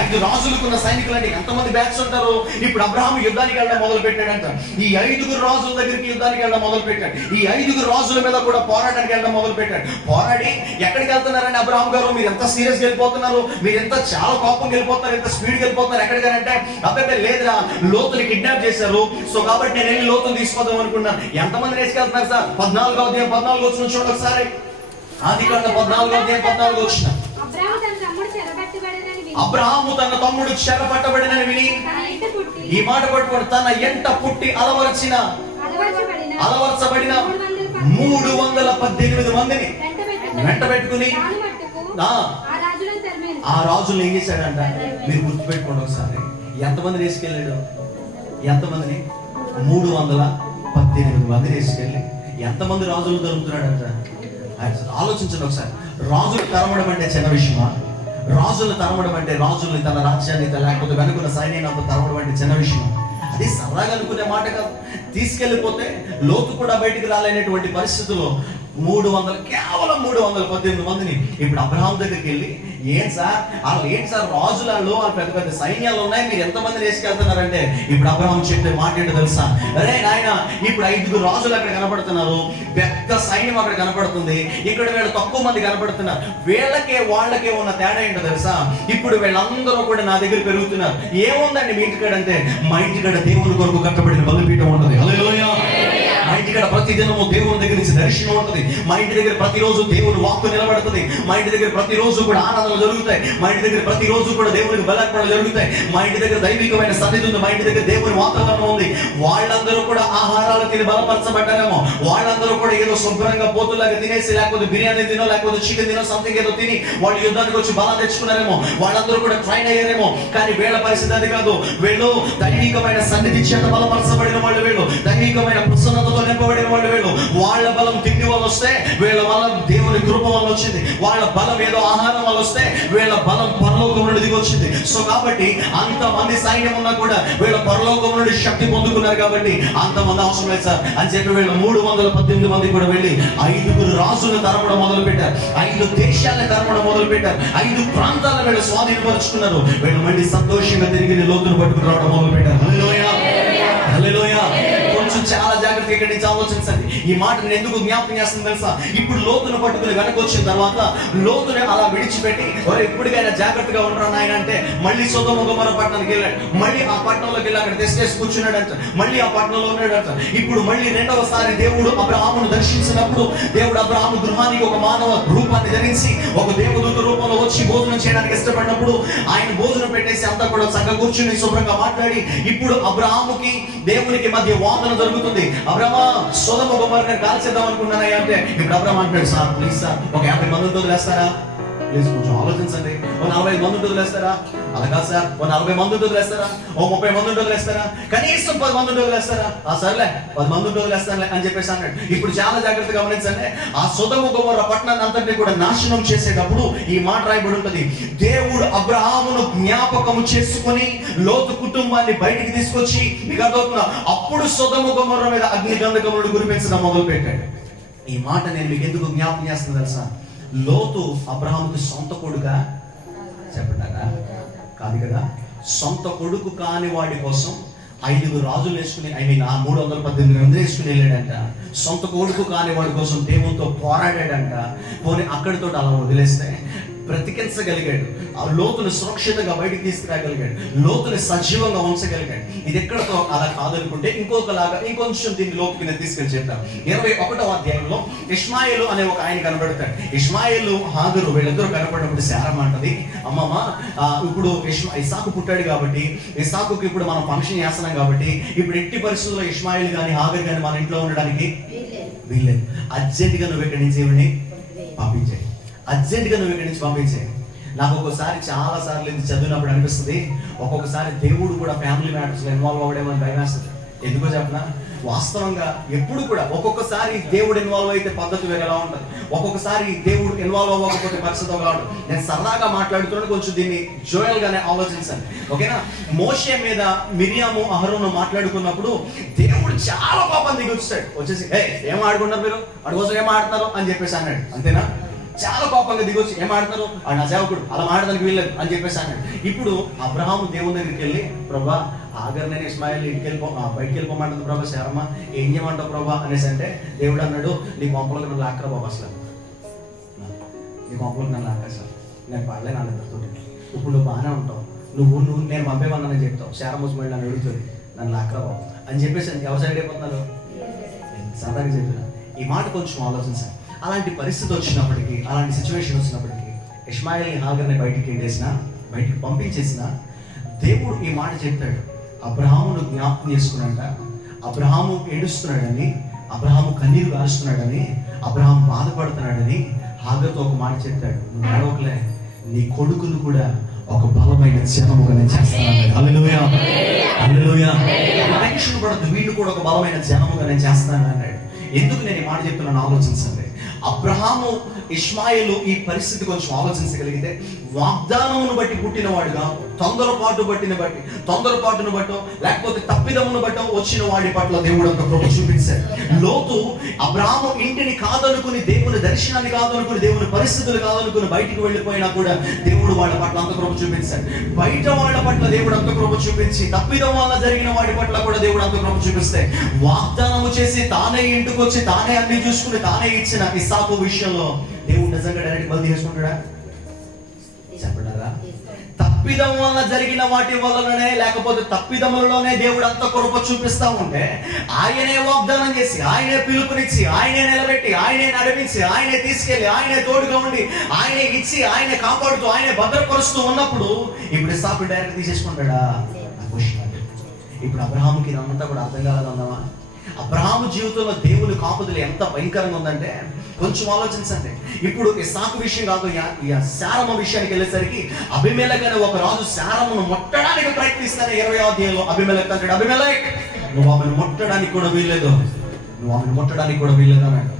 5 రాజులకున్న సైనికులు అంటే ఎంతమంది బ్యాచ్ ఉంటారు? ఇప్పుడు అబ్రహాము యుద్ధానికి వెళ్ళడం మొదలు పెట్టాడంట. ఈ 5 రాజుల దగ్గరికి యుద్ధానికి వెళ్ళడం మొదలు పెట్టాడు. ఈ 5 రాజుల మీద కూడా పోరాటానికి వెళ్ళడం మొదలు పెట్టాడు. పోరాడి ఎక్కడికి వెళ్తున్నారండి అబ్రహాం గారు? మీరు ఎంత సీరియస్ వెళ్ళిపోతున్నారు, మీరు ఎంత చాలా కోపం వెళ్ళిపోతున్నారు, ఎంత స్పీడ్ వెళ్ళిపోతున్నారు ఎక్కడికంటే, అబ్బాయి లేదురా, లోతుని కిడ్నాప్ చేశారు, సో కాబట్టి నేను వెళ్ళి లోతుని తీసుకోదాం అనుకున్నాను. ఎంతమంది వేసుకెళ్తున్నారు సార్? 14వ అధ్యాయం 14 వచ్చిన చూడండి ఒకసారి. ఆదికాండం 14వ అధ్యాయం 14 వచ్చిన. అబ్రహాము తన తమ్ముడు చెరపట్టబడినని విని, ఈ మాట పట్టుకోండి, తన ఎంట పుట్టి అలవరచబడిన 318 మందిని వెంట పెట్టుకుని ఆ రాజులు ఏం చేశాడంట? మీరు గుర్తుపెట్టుకోండి ఒకసారి. ఎంతమంది వేసుకెళ్ళాడు? ఎంతమందిని? 318 మందిని వేసుకెళ్ళి ఎంతమంది రాజులు దొరుకుతున్నాడంట? ఆలోచించండి ఒకసారి. రాజులు తరమడం అంటే చిన్న విషయమా? రాజులు తరమడం అంటే, రాజుల్ని తన రాజ్యాన్ని లేకపోతే వెనుకున్న సైన్యాన్ని తరమడం అంటే చిన్న విషయం. అది సరదాగా అనుకునే మాట కాదు. తీసుకెళ్ళిపోతే లోతు కూడా బయటికి రాలేనటువంటి పరిస్థితుల్లో కేవలం 318 మందిని ఇప్పుడు అబ్రహాం దగ్గరికి వెళ్ళి, ఏంటి సార్ రాజులలో పెద్ద పెద్ద సైన్యాలు ఉన్నాయి, మీరు ఎంతమందిని వేసుకెళ్తున్నారంటే, ఇప్పుడు అబ్రహాం చెప్పే మాట ఏంటో తెలుసా? అరే నాయన, ఇప్పుడు 5 రాజులు అక్కడ కనపడుతున్నారు, పెద్ద సైన్యం అక్కడ కనపడుతుంది, ఇక్కడ వీళ్ళు తక్కువ మంది కనపడుతున్నారు. వాళ్ళకే ఉన్న తేడా ఏంటో తెలుసా? ఇప్పుడు వీళ్ళందరూ కూడా నా దగ్గర పెరుగుతున్నారు. ఏముందండి మీ ఇంటికాడ అంటే, మా ఇంటికాడ దేవుని కొరకు కట్టబడిన బలిపీఠం ఉంటుంది. హల్లెలూయా, ఇంటికాడ ప్రతి దినము దేవుని దగ్గర నుంచి దర్శనం ఉంటుంది. మా ఇంటి దగ్గర ప్రతిరోజు దేవుని వాక్కు నిలబడుతుంది. మా ఇంటి దగ్గర ప్రతిరోజు కూడా ఆరాధనలు జరుగుతాయి. మా ఇంటి దగ్గర ప్రతిరోజు కూడా దేవునికి బలార్పణలు జరుగుతాయి. మా ఇంటి దగ్గర దైవికమైన సన్నిధి ఉంది. మా ఇంటి దగ్గర దేవుని వాతావరణం ఉంది. వాళ్ళందరూ కూడా ఆహారాలు తిని బలపరచబడ్డారేమో, వాళ్ళందరూ కూడా ఏదో శుభ్రంగా పోతులాగా తినేసి, లేకపోతే బిర్యానీ తినో, లేకపోతే చికెన్ తినో, సంథింగ్ ఏదో తిని వాళ్ళు యుద్ధానికి వచ్చి బలం తెచ్చుకున్నారేమో, వాళ్ళందరూ కూడా ట్రైన్ అయ్యారేమో. కానీ వీళ్ళ పరిస్థితి అది కాదు. వీళ్ళు దైవికమైన సన్నిధి చేత బలపరచబడిన వాళ్ళు, వీళ్ళు దైవికమైన ప్రసన్నతతో నింపబడిన వాళ్ళు. వీళ్ళు వాళ్ళ బలం తిండి వల్ల వస్తే, వీళ్ళ బలం దేవుని కృప వల్ల వచ్చింది. వాళ్ళ బలం ఏదో ఆహారం వల్ల వస్తే, వీళ్ళ బలం పరలోకం నుండి దిగి వచ్చింది. సో కాబట్టి అంతమంది సైన్యం ఉన్నా కూడా వీళ్ళ పరలోకం నుండి శక్తి పొందుకున్నారు. కాబట్టి అంతమంది అవసరం లేదు సార్ అని చెప్పి వీళ్ళు 318 మంది కూడా వెళ్ళి 5 రాజులను తరమడం మొదలు పెట్టారు. 5 దేశాలను తరమడం మొదలు పెట్టారు. 5 ప్రాంతాలను వీళ్ళు స్వాధీనపరుచుకున్నారు. వీళ్ళు మళ్ళీ సంతోషంగా తిరిగి లోతును పట్టుకుని రావడం మొదలు పెట్టారు. హల్లెలూయా, హల్లెలూయా. కొంచెం చాలా జాగ్రత్తగా ఇక్కడి నుంచి ఆలోచించండి. ఈ మాట నేను ఎందుకు జ్ఞాపకం చేస్తుంది తెలుసా? ఇప్పుడు లోతును పట్టుకుని వెనక్కి వచ్చిన తర్వాత లోతుని అలా విడిచిపెట్టి ఎప్పటికైనా జాగ్రత్తగా ఉండరా నాయన అంటే మళ్ళీ సొదొమ గొమొర్రా పట్టణానికి వెళ్ళాడు. మళ్ళీ ఆ పట్టణంలోకి వెళ్ళి అక్కడ తెచ్చేసి కూర్చున్నాడంట. మళ్ళీ ఆ పట్టణంలో ఉన్నాడంట. ఇప్పుడు మళ్ళీ రెండవసారి దేవుడు అబ్రహామును దర్శించినప్పుడు, దేవుడు అబ్రహాము గృహానికి ఒక మానవ రూపాన్ని ధరించి ఒక దేవదూత రూపంలో వచ్చి భోజనం చేయడానికి ఇష్టపడినప్పుడు ఆయన భోజనం పెట్టేసి అంతా కూడా చక్కగా కూర్చుని శుభ్రంగా మాట్లాడి, ఇప్పుడు అబ్రహాముకి దేవునికి మధ్య వాదన జరుగుతుంది. అబ్రహ్మ సొదొమ గొమొర్రాని కాల్చేద్దాం అనుకున్నానయ్యా అంటే, ఇప్పుడు అబ్రహ్మ అంటాడు, సార్ ప్లీజ్ సార్ ఒక 50 మందితో వదిలేస్తారా? ప్లీజ్ కొంచెం ఆలోచించండి. ఓ 40 మందితో వదిలేస్తారా? అలా కాదు సార్. ఓ 40 మందితో వదిలేస్తారా? ఓ 30 మందితో వదిలేస్తారా? కనీసం 10 మందితో వదిలేస్తారా? సర్లే 10 మందితో వదిలేస్తానులే అని చెప్పేసి అన్నాడు. ఇప్పుడు చాలా జాగ్రత్తగా గమనించండి. ఆ సొదొమ గొమొర్రా పట్టణాన్ని అంతటిని కూడా నాశనం చేసేటప్పుడు ఈ మాట రాయబడి ఉంటుంది. దేవుడు అబ్రహామును జ్ఞాపకము చేసుకుని లోతు కుటుంబాన్ని బయటికి తీసుకొచ్చి, మీకు అర్థమవుతుందా? అప్పుడు సొదొమ గొమొర్రా మీద అగ్ని గంధకములను కురిపించడం మొదలు పెట్టాడు. ఈ మాట నేను మీకు ఎందుకు జ్ఞాపకం చేస్తున్నా తెలుసా? లోతు అబ్రహాముకి సొంత కొడుక చెప్పటారా? కాదు కదా. సొంత కొడుకు కాని వాడి కోసం 5 రాజులు వేసుకుని, 318 మంది వేసుకుని వెళ్ళాడంట. సొంత కొడుకు కాని వాడి కోసం దేవునితో పోరాడాడంట. పోనీ అక్కడితో అలా వదిలేస్తే బ్రతికించగలిగాడు. ఆ లోతుని సురక్షితంగా బయటికి తీసుకురాగలిగాడు. లోతుని సజీవంగా ఉంచగలిగాడు. ఇది ఎక్కడతో అలా కాదనుకుంటే ఇంకొకలాగా ఇంకొంచెం దీన్ని లోతుకి నేను తీసుకెళ్ళి చెప్తాను. 21వ అధ్యాయంలో ఇష్మాయేలు అనే ఒక ఆయన కనబడతాడు. ఇష్మాయేలు హాగరు వీళ్ళిద్దరూ కనపడినప్పుడు శారమ్మ అంటది, అమ్మమ్మ ఇప్పుడు ఇస్సాకు పుట్టాడు కాబట్టి, ఇస్సాకుకి ఇప్పుడు మనం ఫంక్షన్ చేస్తున్నాం కాబట్టి ఇప్పుడు ఎట్టి పరిస్థితుల్లో ఇష్మాయేలు కానీ హాగరు కానీ మన ఇంట్లో ఉండడానికి వీల్లేదు. అర్జెంటుగా నువ్వు ఇక్కడి నుంచి ఏమని పంపించాయి. అర్జెంటుగా నువ్వు ఇక్కడి నుంచి పంపించాయి. నాకు ఒక్కోసారి చాలా సార్లు ఇది చదివినప్పుడు అనిపిస్తుంది, ఒక్కొక్కసారి దేవుడు కూడా ఫ్యామిలీ మ్యాటర్స్లో ఇన్వాల్వ్ అవ్వడేమని భయం వేస్తుంది. ఎందుకో చెప్పనా? వాస్తవంగా ఎప్పుడు కూడా ఒక్కొక్కసారి దేవుడు ఇన్వాల్వ్ అయితే పద్ధతి వేరేలా ఉంటుంది. ఒక్కొక్కసారి దేవుడు ఇన్వాల్వ్ అవ్వకపోతే పరిస్థితి ఒకలా ఉంటుంది. నేను సరదాగా మాట్లాడుతున్నాను, కొంచెం దీన్ని జోయల్ గానే ఆలోచించండి, ఓకేనా? మోషే మీద మిరియాము అహరోను మాట్లాడుకున్నప్పుడు దేవుడు చాలా కోపం దిగి వచ్చాడు. వచ్చేసి ఏం ఆడుకుంటారు మీరు, వాడి కోసం ఏం ఆడుతున్నారు అని చెప్పేసి అన్నాడు. అంతేనా? చాలా కోపంగా దిగొచ్చి ఏం ఆడుతున్నారు, ఆ నా సేవకుడు అలా మాడడానికి వీల్లేదు అని చెప్పేసి అన్నాడు. ఇప్పుడు అబ్రహాము దేవుని దగ్గరికి వెళ్ళి, ప్రభా ఆగర్ని ఇస్మాయిల్ బయటికి వెళ్ళిపోమంటుంది ప్రభా, శారమ్మ ఏం చేయమంటావు ప్రభా అనేసి అంటే, దేవుడు అన్నాడు, నీ కొంపలకు నన్ను లాక్కరా బాబు, అసలు నీ కొంపలకు నన్ను లాక్క, సార్ నేను పడలేను వాళ్ళిద్దరితో. ఇప్పుడు నువ్వు బాగానే ఉంటావు, నువ్వు నేను పంపేమన్నానని చెప్తావు, శారమ్మ మళ్ళీ నన్ను అడుగుతుంది, నన్ను లాక్కరా బాబు అని చెప్పేసి ఎవరు సైడ్ అయిపోతున్నారు? సరదాగా చెప్పిన ఈ మాట కొంచెం ఆలోచించాను. అలాంటి పరిస్థితి వచ్చినప్పటికీ, అలాంటి సిచ్యువేషన్ వచ్చినప్పటికీ ఇష్మాయేల్ని హాగర్ని బయటికి పంపించేసిన దేవుడు ఈ మాట చెప్తాడు. అబ్రహామును జ్ఞాపకం చేసుకున్నాడంట. అబ్రహాము ఏడుస్తున్నాడని, అబ్రహాము కన్నీరు కారుస్తున్నాడని, అబ్రహాం బాధపడుతున్నాడని హాగర్తో ఒక మాట చెప్తాడు, నువ్వు ఏడవకలే, నీ కొడుకును కూడా ఒక బలమైన జనముగా నేను చేస్తాను. హల్లెలూయా, హల్లెలూయా. టెన్షన్ పడద్దు, వీళ్ళు కూడా ఒక బలమైన జనముగా నేను చేస్తాను అన్నాడు. ఎందుకు నేను ఈ మాట చెప్తున్నాను ఆలోచించండి. అబ్రహాము ఇష్మాయేలు ఈ పరిస్థితి కొంచెం ఆలోచించగలిగితే, వాగ్దానమును బట్టి పుట్టినవాడుగా తొందరపాటును బట్టో లేకపోతే తప్పిదమును బట్టో వచ్చిన వాడి పట్ల దేవుడు అంత కృప చూపించాడు. లోతు అబ్రహాము ఇంటిని కాదనుకుని, దేవుని దర్శనాన్ని కాదనుకుని, దేవుని పరిస్థితులు కాదనుకుని బయటికి వెళ్ళిపోయినా కూడా దేవుడు వాళ్ళ పట్ల అంత కృప చూపించాడు. బయట వాళ్ళ పట్ల దేవుడు అంత కృప చూపించి, తప్పిదం వల్ల జరిగిన వాడి పట్ల కూడా దేవుడు అంత కృప చూపిస్తే, వాగ్దానము చేసి తానే ఇంటికి వచ్చి తానే అన్ని చూసుకుని తానే ఇచ్చిన ఇస్సాకు విషయంలో దేవుడు నిజంగా డైరెక్ట్ బలి చేసుకుంటాడా? చెప్పడారా? తప్పిదం వల్ల జరిగిన వాటి వల్లనే, లేకపోతే తప్పిదములలోనే దేవుడు అంత కృప చూపిస్తా ఉంటే, ఆయనే వాగ్దానం చేసి, ఆయనే పిలుపునిచ్చి, ఆయనే నిలబెట్టి, ఆయనే నడిపించి, ఆయనే తీసుకెళ్లి, ఆయనే తోడుగా ఉండి, ఆయనే ఇచ్చి, ఆయనే కాపాడుతూ, ఆయనే భద్రపరుస్తూ ఉన్నప్పుడు ఇప్పుడు ఇస్సాకు డైరెక్ట్ తీసేసుకుంటాడా? ఇప్పుడు అబ్రహాముకి ఇదంతా కూడా అర్థం కాలేదన్నావా? అబ్రహాము జీవితంలో దేవుని కాపుదల ఎంత భయంకరంగా ఉందంటే కొంచెం ఆలోచించండి. ఇప్పుడు ఇస్సాకు విషయం కాదు, శారమ విషయానికి వెళ్ళేసరికి అబీమెలెకు అనే ఒక రాజు శారమును ముట్టడానికి ప్రయత్నిస్తానే 20వ అధ్యాయంలో అబీమెలెకు అంటాడు, అబీమెలెకు నువ్వు ఆమెను ముట్టడానికి కూడా వీల్లేదు, నువ్వు ఆమెను ముట్టడానికి కూడా వీల్లేదు అన్నాడు.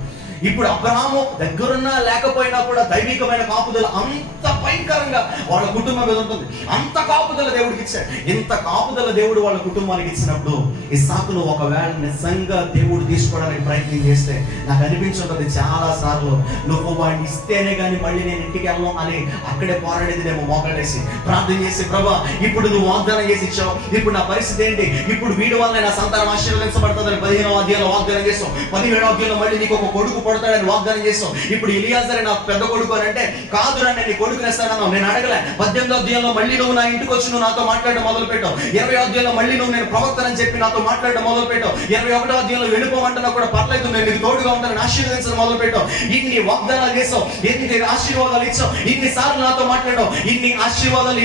ఇప్పుడు అబ్రహాము దగ్గరున్నా లేకపోయినా కూడా దైవికమైన కాపుదల అంత భయంకరంగా వాళ్ళ కుటుంబం మీద ఉంటుంది. అంత కాపుదల దేవుడికి ఇచ్చాడు. ఇంత కాపుదల దేవుడు వాళ్ళ కుటుంబానికి ఇచ్చినప్పుడు ఇస్సాకును ఒకవేళ నిజంగా దేవుడు తీసుకోవడానికి ప్రయత్నం చేస్తే నాకు అనిపించుంటుంది చాలా సార్లు, నువ్వు వాడిని ఇస్తేనే కానీ మళ్ళీ నేను ఇంటికి వెళ్ళను అని అక్కడే పోరాడేది నేను మోకాడేసి ప్రార్థన చేసి, ప్రభా ఇప్పుడు నువ్వు వాగ్దానం చేసి ఇచ్చావు, ఇప్పుడు నా పరిస్థితి ఏంటి, ఇప్పుడు వీడి వల్ల నా సంతానం ఆశీర్వదించబడుతుందని 15వ అధ్యాయంలో వాగ్దానం చేస్తావు, 17వ అధ్యాయంలో మళ్ళీ నీకు ఒక కొడుకు పడతాడని వాగ్దానం చేస్తాం. ఇప్పుడు ఎలియాజరు నా పెద్ద కొడుకు అని అంటే, కాదురా నేను నీ కొడుకుని ఇస్తానన్నావు, నేను అడగలే. 18వ అధ్యాయంలో మళ్ళీ నువ్వు నా ఇంటికి వచ్చి నువ్వు నాతో మాట్లాడడం మొదలు పెట్టావు. 20వ అధ్యాయంలో మళ్ళీ నువ్వు నేను ప్రవక్తనని చెప్పి నాతో మాట్లాడడం మొదలు పెట్టావు. 21వ అధ్యాయంలో వెళ్ళిపోమంటున్నా కూడా పర్లేదు, నేను నీకు తోడుగా ఉంటానని ఆశీర్వదించడం మొదలు పెట్టావు. ఇన్ని వాగ్దానాలు చేసావు, ఎన్ని ఆశీర్వాదాలు ఇచ్చావు, ఇన్నిసార్లు నాతో మాట్లాడావు, ఇన్ని ఆశీర్వాదాలు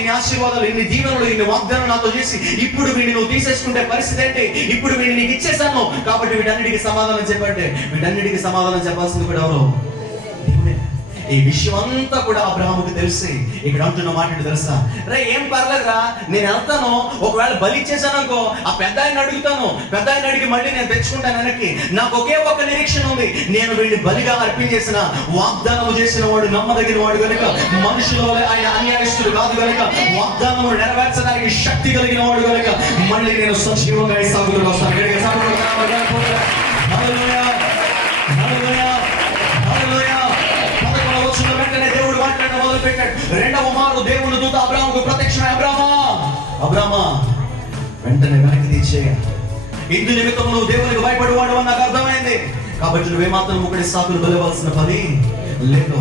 ఇన్ని దీవెనలు ఇన్ని వాగ్దానాలు నాతో చేసి ఇప్పుడు వీడిని నువ్వు తీసేసుకుంటే పరిస్థితి ఏంటి, ఇప్పుడు వీడిని నీకు ఇచ్చేసాను కాబట్టి వీటన్నిటికీ సమాధానం చెప్పండి. వీటన్నిటికీ సమాధానం చెప్పాల్సింది కూడా ఎవరు? ఈ విషయం అంతా కూడా అబ్రహాముకి తెలిసి ఇక్కడ అంటున్న మాట తెలుసా, రే ఏం పర్లేదురా, నేను వెళ్తాను, ఒకవేళ బలి ఇచ్చేసాను అనుకో, ఆ పెద్ద ఆయన అడుగుతాను, పెద్ద ఆయన అడిగి మళ్ళీ నేను తెచ్చుకుంటాను వెనక్కి. నాకు ఒకే ఒక నిరీక్షణ ఉంది, నేను వీడిని బలిగా అర్పించేసిన, వాగ్దానము చేసిన వాడు నమ్మదగిన వాడు కనుక, మనుషుల ఆయన అన్యాయస్తుడు కాదు కనుక, వాగ్దానము నెరవేర్చడానికి శక్తి కలిగిన వాడు కనుక మళ్ళీ నేను సజీవంగా సాగులు వస్తాను. దేవుడు మాట్లాడడం మొదలు పెట్టాడు. రెండవ మారు దేవుని దూత అబ్రాహాముకు ప్రత్యక్షమై, అబ్రామా వెంటనే వెనక్కి తీసేయ, ఇందు నిమిత్తం నువ్వు దేవునికి భయపడేవాడు అని నాకు అర్థమైంది, కాబట్టి నువ్వేమాత్రం ఒకటి ఇస్సాకును బలివ్వాల్సిన పని లేదు.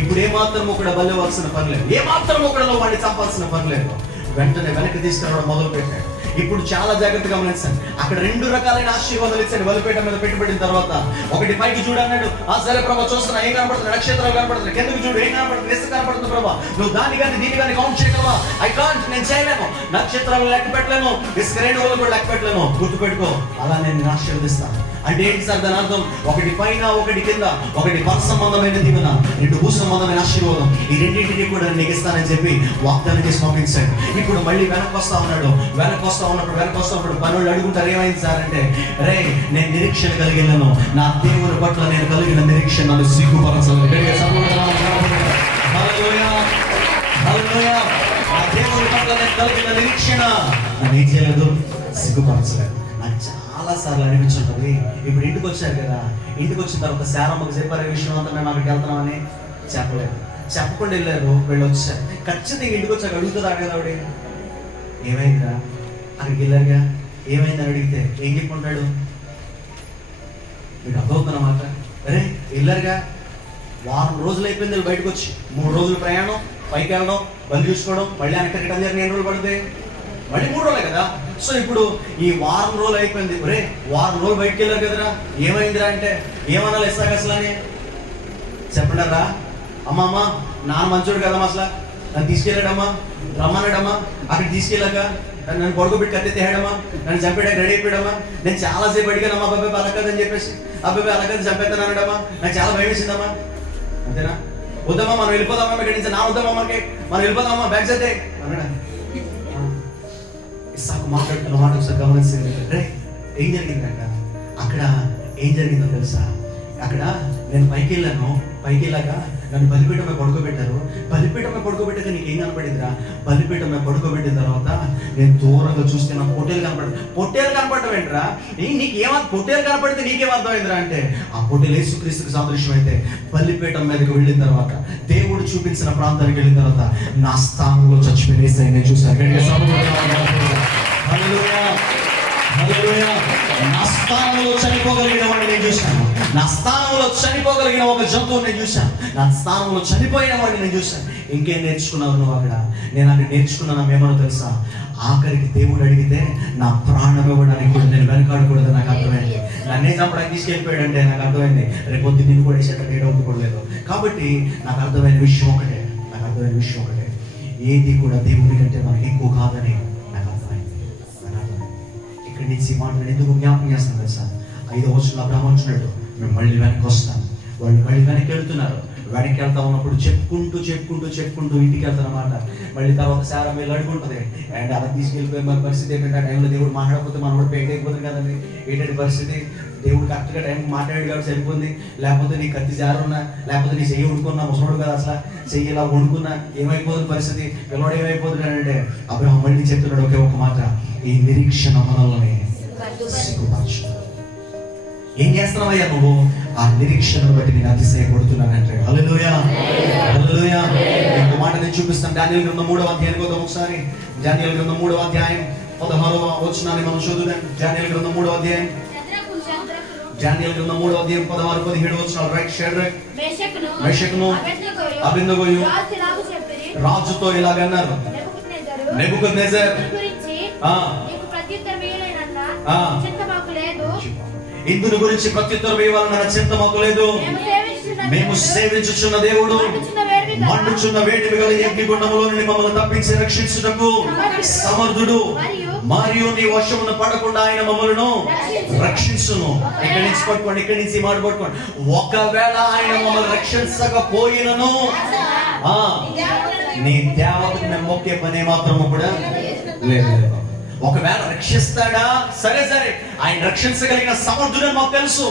ఇప్పుడు ఏమాత్రం ఒకటి బలివ్వాల్సిన పని లేదు, ఏమాత్రం ఒకటిలో వాడిని చంపాల్సిన పని లేదు. వెంటనే వెనక్కి తీసుకురావడం మొదలు పెట్టాడు. ఇప్పుడు చాలా జాగ్రత్తగా గమనించండి, అక్కడ 2 రకాలైన ఆశీర్వాదాలు ఇచ్చాడు. బలిపీఠ మీద పెట్టుబడిన తర్వాత ఒకటి పైకి చూడన్నాడు, ఆ సరే ప్రభా చూస్తున్నా, ఏం కనపడుతుంది, నక్షత్రాలు కనపడుతుంది, కిందకి చూడు ఏం కనపడుతుంది, ఇసుక కనపడుతుంది, ప్రభా నువ్వు దాన్ని కానీ దీన్ని కానీ కౌంట్ చేయగలవా? ఐ కాంట్, నేను చేయలేను, నక్షత్రాలు లెక్క పెట్టలేను, ఇసుక రేణువులు కూడా లెక్క పెట్టలేను, గుర్తుపెట్టుకో, అలా నేను ఆశీర్వదిస్తాను. అంటే ఏంటి సార్ దాని అర్థం? ఒకటి పైన ఒకటి కింద, ఒకటి పర సంబంధమైన దీవెన, 2 భూ సంబంధమైన ఆశీర్వాదం, ఈ రెండింటినీ కూడా నీకు ఇస్తానని చెప్పి వాగ్దానం చేసి పంపించాడు. ఇప్పుడు మళ్ళీ వెనక్కి వస్తా ఉన్నాడు. వెనక్కి వస్తా ఉన్నప్పుడు పనులు అడుగుంటారు, ఏమైంది సార్ అంటే, రే నేను నిరీక్షణ కలిగినాను, నా దేవుని పట్ల నేను కలిగిన నిరీక్షణ నన్ను సిగ్గుపరచలేదు. ఆ దేవుని పట్ల నేను కలిగిన నిరీక్షణ నన్ను ఏం చేయలేదు, సిగ్గుపరచలేదు. నాకు చాలా సార్లు అనిపించుంటుంది. ఇప్పుడు ఇంటికి వచ్చారు కదా, ఇంటికి వచ్చిన తర్వాత శారమ్మకు చెప్పారు ఈ విషయం అంతా, మేము అక్కడికి వెళ్తున్నామని చెప్పలేదు, చెప్పకుండా వెళ్ళారు, వీళ్ళు వచ్చారు. ఖచ్చితంగా ఇంటికి వచ్చాక అడుగుతుందా కదా, ఏమైందిరా, అక్కడికి వెళ్ళారుగా, ఏమైందని అడిగితే ఏం చెప్పుకుంటాడు? మీకు అర్థమవుతున్నమాట. అరే వెళ్ళారుగా, వారం రోజులు అయిపోయింది వీళ్ళు బయటకు వచ్చి, 3 రోజులు ప్రయాణం, పైకి వెళ్ళడం, బండి చూసుకోవడం, మళ్ళీ వెనక్కి రిటర్న్ చేయడం, 8 రోజులు పడుతుంది, మళ్ళీ 3 రోజులే కదా. సో ఇప్పుడు ఈ వారం రోజులు అయిపోయింది, ఒరే వారం రోజులు బయటకు వెళ్ళారు కదరా, ఏమైందిరా అంటే ఏమన్నా ఇస్తాక అసలు అని చెప్పండారా? అమ్మమ్మ నాన్న మంచోడు కదమ్మా, అసలు నన్ను తీసుకెళ్ళాడమ్మా, రమ్మన్నాడమ్మా, అక్కడికి తీసుకెళ్ళాక నన్ను పడుకోబెట్టి కత్తెత్తేయడమ్మా, నన్ను చంపేయడానికి రెడీ అయిపోయాడమ్మా, నేను చాలాసేపు అడిగానమ్మా, అబ్బాయి అలా కదని చెప్పేసి, అబ్బాయి అలా కదా చంపేస్తానన్నాడమ్మా, నాకు చాలా భయం వేసిందమ్మా, అంతేనా? వద్దమ్మా మనం వెళ్ళిపోదామా ఇక్కడి నుంచి, నా వద్దమ్మా మనకి, మనం వెళ్ళిపోదామా బ్యాగ్స్ అయితే అన్నాడా? ఇస్సాకు మాట్లాడుతున్న మాట ఒకసారి గమనించింది. రే ఏం జరిగిందంట అక్కడ, ఏం జరిగిందో తెలుసా? అక్కడ నేను పైకి వెళ్ళాక నన్ను బలిపీఠమే పడుకోబెట్టారు. బలిపీఠమే పడుకోబెట్టాక నీకేం కనపడిందిరా? బలిపీఠమే పడుకోబెట్టిన తర్వాత నేను దూరంగా చూస్తే నాకు పొట్టేలు కనపడటం ఏంట్రా? పొట్టేలు కనపడితే నీకేం అర్థమైందిరా అంటే, ఆ పొట్టేలు యేసుక్రీస్తుకు సాదృశ్యం అయితే బలిపీఠం మీదకి వెళ్ళిన తర్వాత, దేవుడు చూపించిన ప్రాంతానికి వెళ్ళిన తర్వాత నా స్థానంలో చచ్చిపోయిన యేసయ్యని నేను చూశాను. నా స్థానంలో చనిపోగలిగిన వాడిని నేను చూశాను. నా స్థానంలో చనిపోగలిగిన ఒక జంతువుని నేను చూశాను, నా స్థానంలో చనిపోయిన వాడిని నేను చూశాను. ఇంకేం నేర్చుకున్నావు నువ్వు అక్కడ? నేను అక్కడ నేర్చుకున్నాను ఏమో తెలుసా? ఆఖరికి దేవుడు అడిగితే నా ప్రాణం ఇవ్వడానికి కూడా నేను వెనకాడకూడదు. నాకు అర్థమైంది. నన్నే చంపడానికి తీసుకెళ్ళిపోయాడంటే నాకు అర్థమైంది రేపు పొద్దు నిన్ను కూడా వేసేట డౌట్ కూడా లేదు. కాబట్టి నాకు అర్థమైన విషయం ఒకటే, ఏది కూడా దేవుడి కంటే మనకి ఎక్కువ కాదని నాకు అర్థమైంది. ఇక్కడి నుంచి మాట్లాడి ఎందుకు జ్ఞాపకం చేస్తాను తెలుసా? 5వ వచనంలో అబ్రహాము అంటున్నాడు, మేము మళ్ళీ వెనక్కి వస్తాం. వాళ్ళు మళ్ళీ వెనక్కి వెళ్తున్నారు. వెనక్కి వెళ్తా ఉన్నప్పుడు చెప్పుకుంటూ ఇంటికి వెళ్తారన్నమాట. మళ్ళీ తర్వాత శారా మీద అడుగుంటుంది. అండ్ అలా తీసుకెళ్ళిపోయి మన పరిస్థితి ఏంటంటే ఆ టైంలో దేవుడు మాట్లాడకపోతే మనం కూడా పేట అయిపోతుంది కదండి. ఏంటంటే పరిస్థితి, దేవుడు కరెక్ట్గా టైంకి మాట్లాడాడు కాబట్టి సరిపోయింది. లేకపోతే నీ కత్తి జారున్నా, లేకపోతే నీ చెయ్యి వండుకున్నా, ముసలోడు కదా అసలు చెయ్యి ఇలా వండుకున్నా ఏమైపోతుంది పరిస్థితి, పిల్లవాడు ఏమైపోతున్నాడు అంటే అబ్రహాము మళ్ళీ చెప్తున్నాడు ఒకే ఒక మాట, ఈ నిరీక్షణ మనల్ని సిగ్గుపరచు. ఏం చేస్తున్నావయ్యా నువ్వు? ఆ నిరీక్షణను బట్టి నేను అతిశయపడుతున్నాను అంటాడు. హల్లెలూయా, హల్లెలూయా. ఇంకో మాట నేను చూపిస్తాను. దానియేలు గ్రంథం 3వ అధ్యాయానికి వద్దాం ఒకసారి. దానియేలు గ్రంథం 3వ అధ్యాయం 16వ వచనాన్ని మనం చదువుదాం. దానియేలు గ్రంథం 3వ అధ్యాయం, దానియేలు గ్రంథం 3వ అధ్యాయం 16, 17 వచనాలు. రైట్. షడ్రక్, మెషకును, అబేద్నెగోయు రాజుతో ఇలాగన్నారు, నెబుకద్నెజర్, ఇందుని గురించి ప్రత్యుత్తరం ఇవ్వాలన్న చింత మాకు లేదు. మేము సేవించుచున్న దేవుడు మండుచున్న వేడిమి గల అగ్నిగుండములో నుండి మమ్మల్ని తప్పించి రక్షించుటకు సమర్థుడు, మరియు నీ వశమున పడకుండా ఆయన మమ్మలను రక్షించును. ఇక్కడి నుంచి పట్టుకోండి, ఇక్కడి నుంచి మాట పట్టుకోండి. ఒకవేళ ఆయన మమ్మల్ని రక్షించకపోయినను నీ దేవతకు మేము మొక్కే పని మాత్రము కూడా లేదు. ఒకవేళ రక్షిస్తాడా, సరే, ఆయన రక్షించగలిగిన సమర్థుడని మాకు తెలుసు.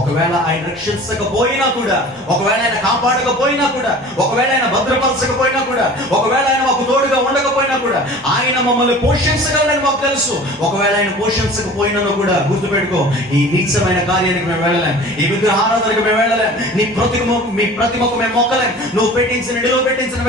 ఒకవేళ ఆయన రక్షించకపోయినా కూడా, ఒకవేళ ఆయన కాపాడకపోయినా కూడా, ఒకవేళ ఆయన భద్రపరచకపోయినా కూడా, ఒకవేళ ఆయన మాకు తోడుగా ఉండకపోయినా కూడా ఆయన మమ్మల్ని పోషించగలని మాకు తెలుసు. ఒకవేళ ఆయన పోషించకపోయినా కూడా గుర్తుపెట్టుకో, ఈ నీచమైన కార్యానికి మేము వెళ్ళలేం, ఈ విగ్రహారాధనకు మేము వెళ్ళలేం, మీ ప్రతిమకు మేము మొక్కలేం, నువ్వు పెట్టించిన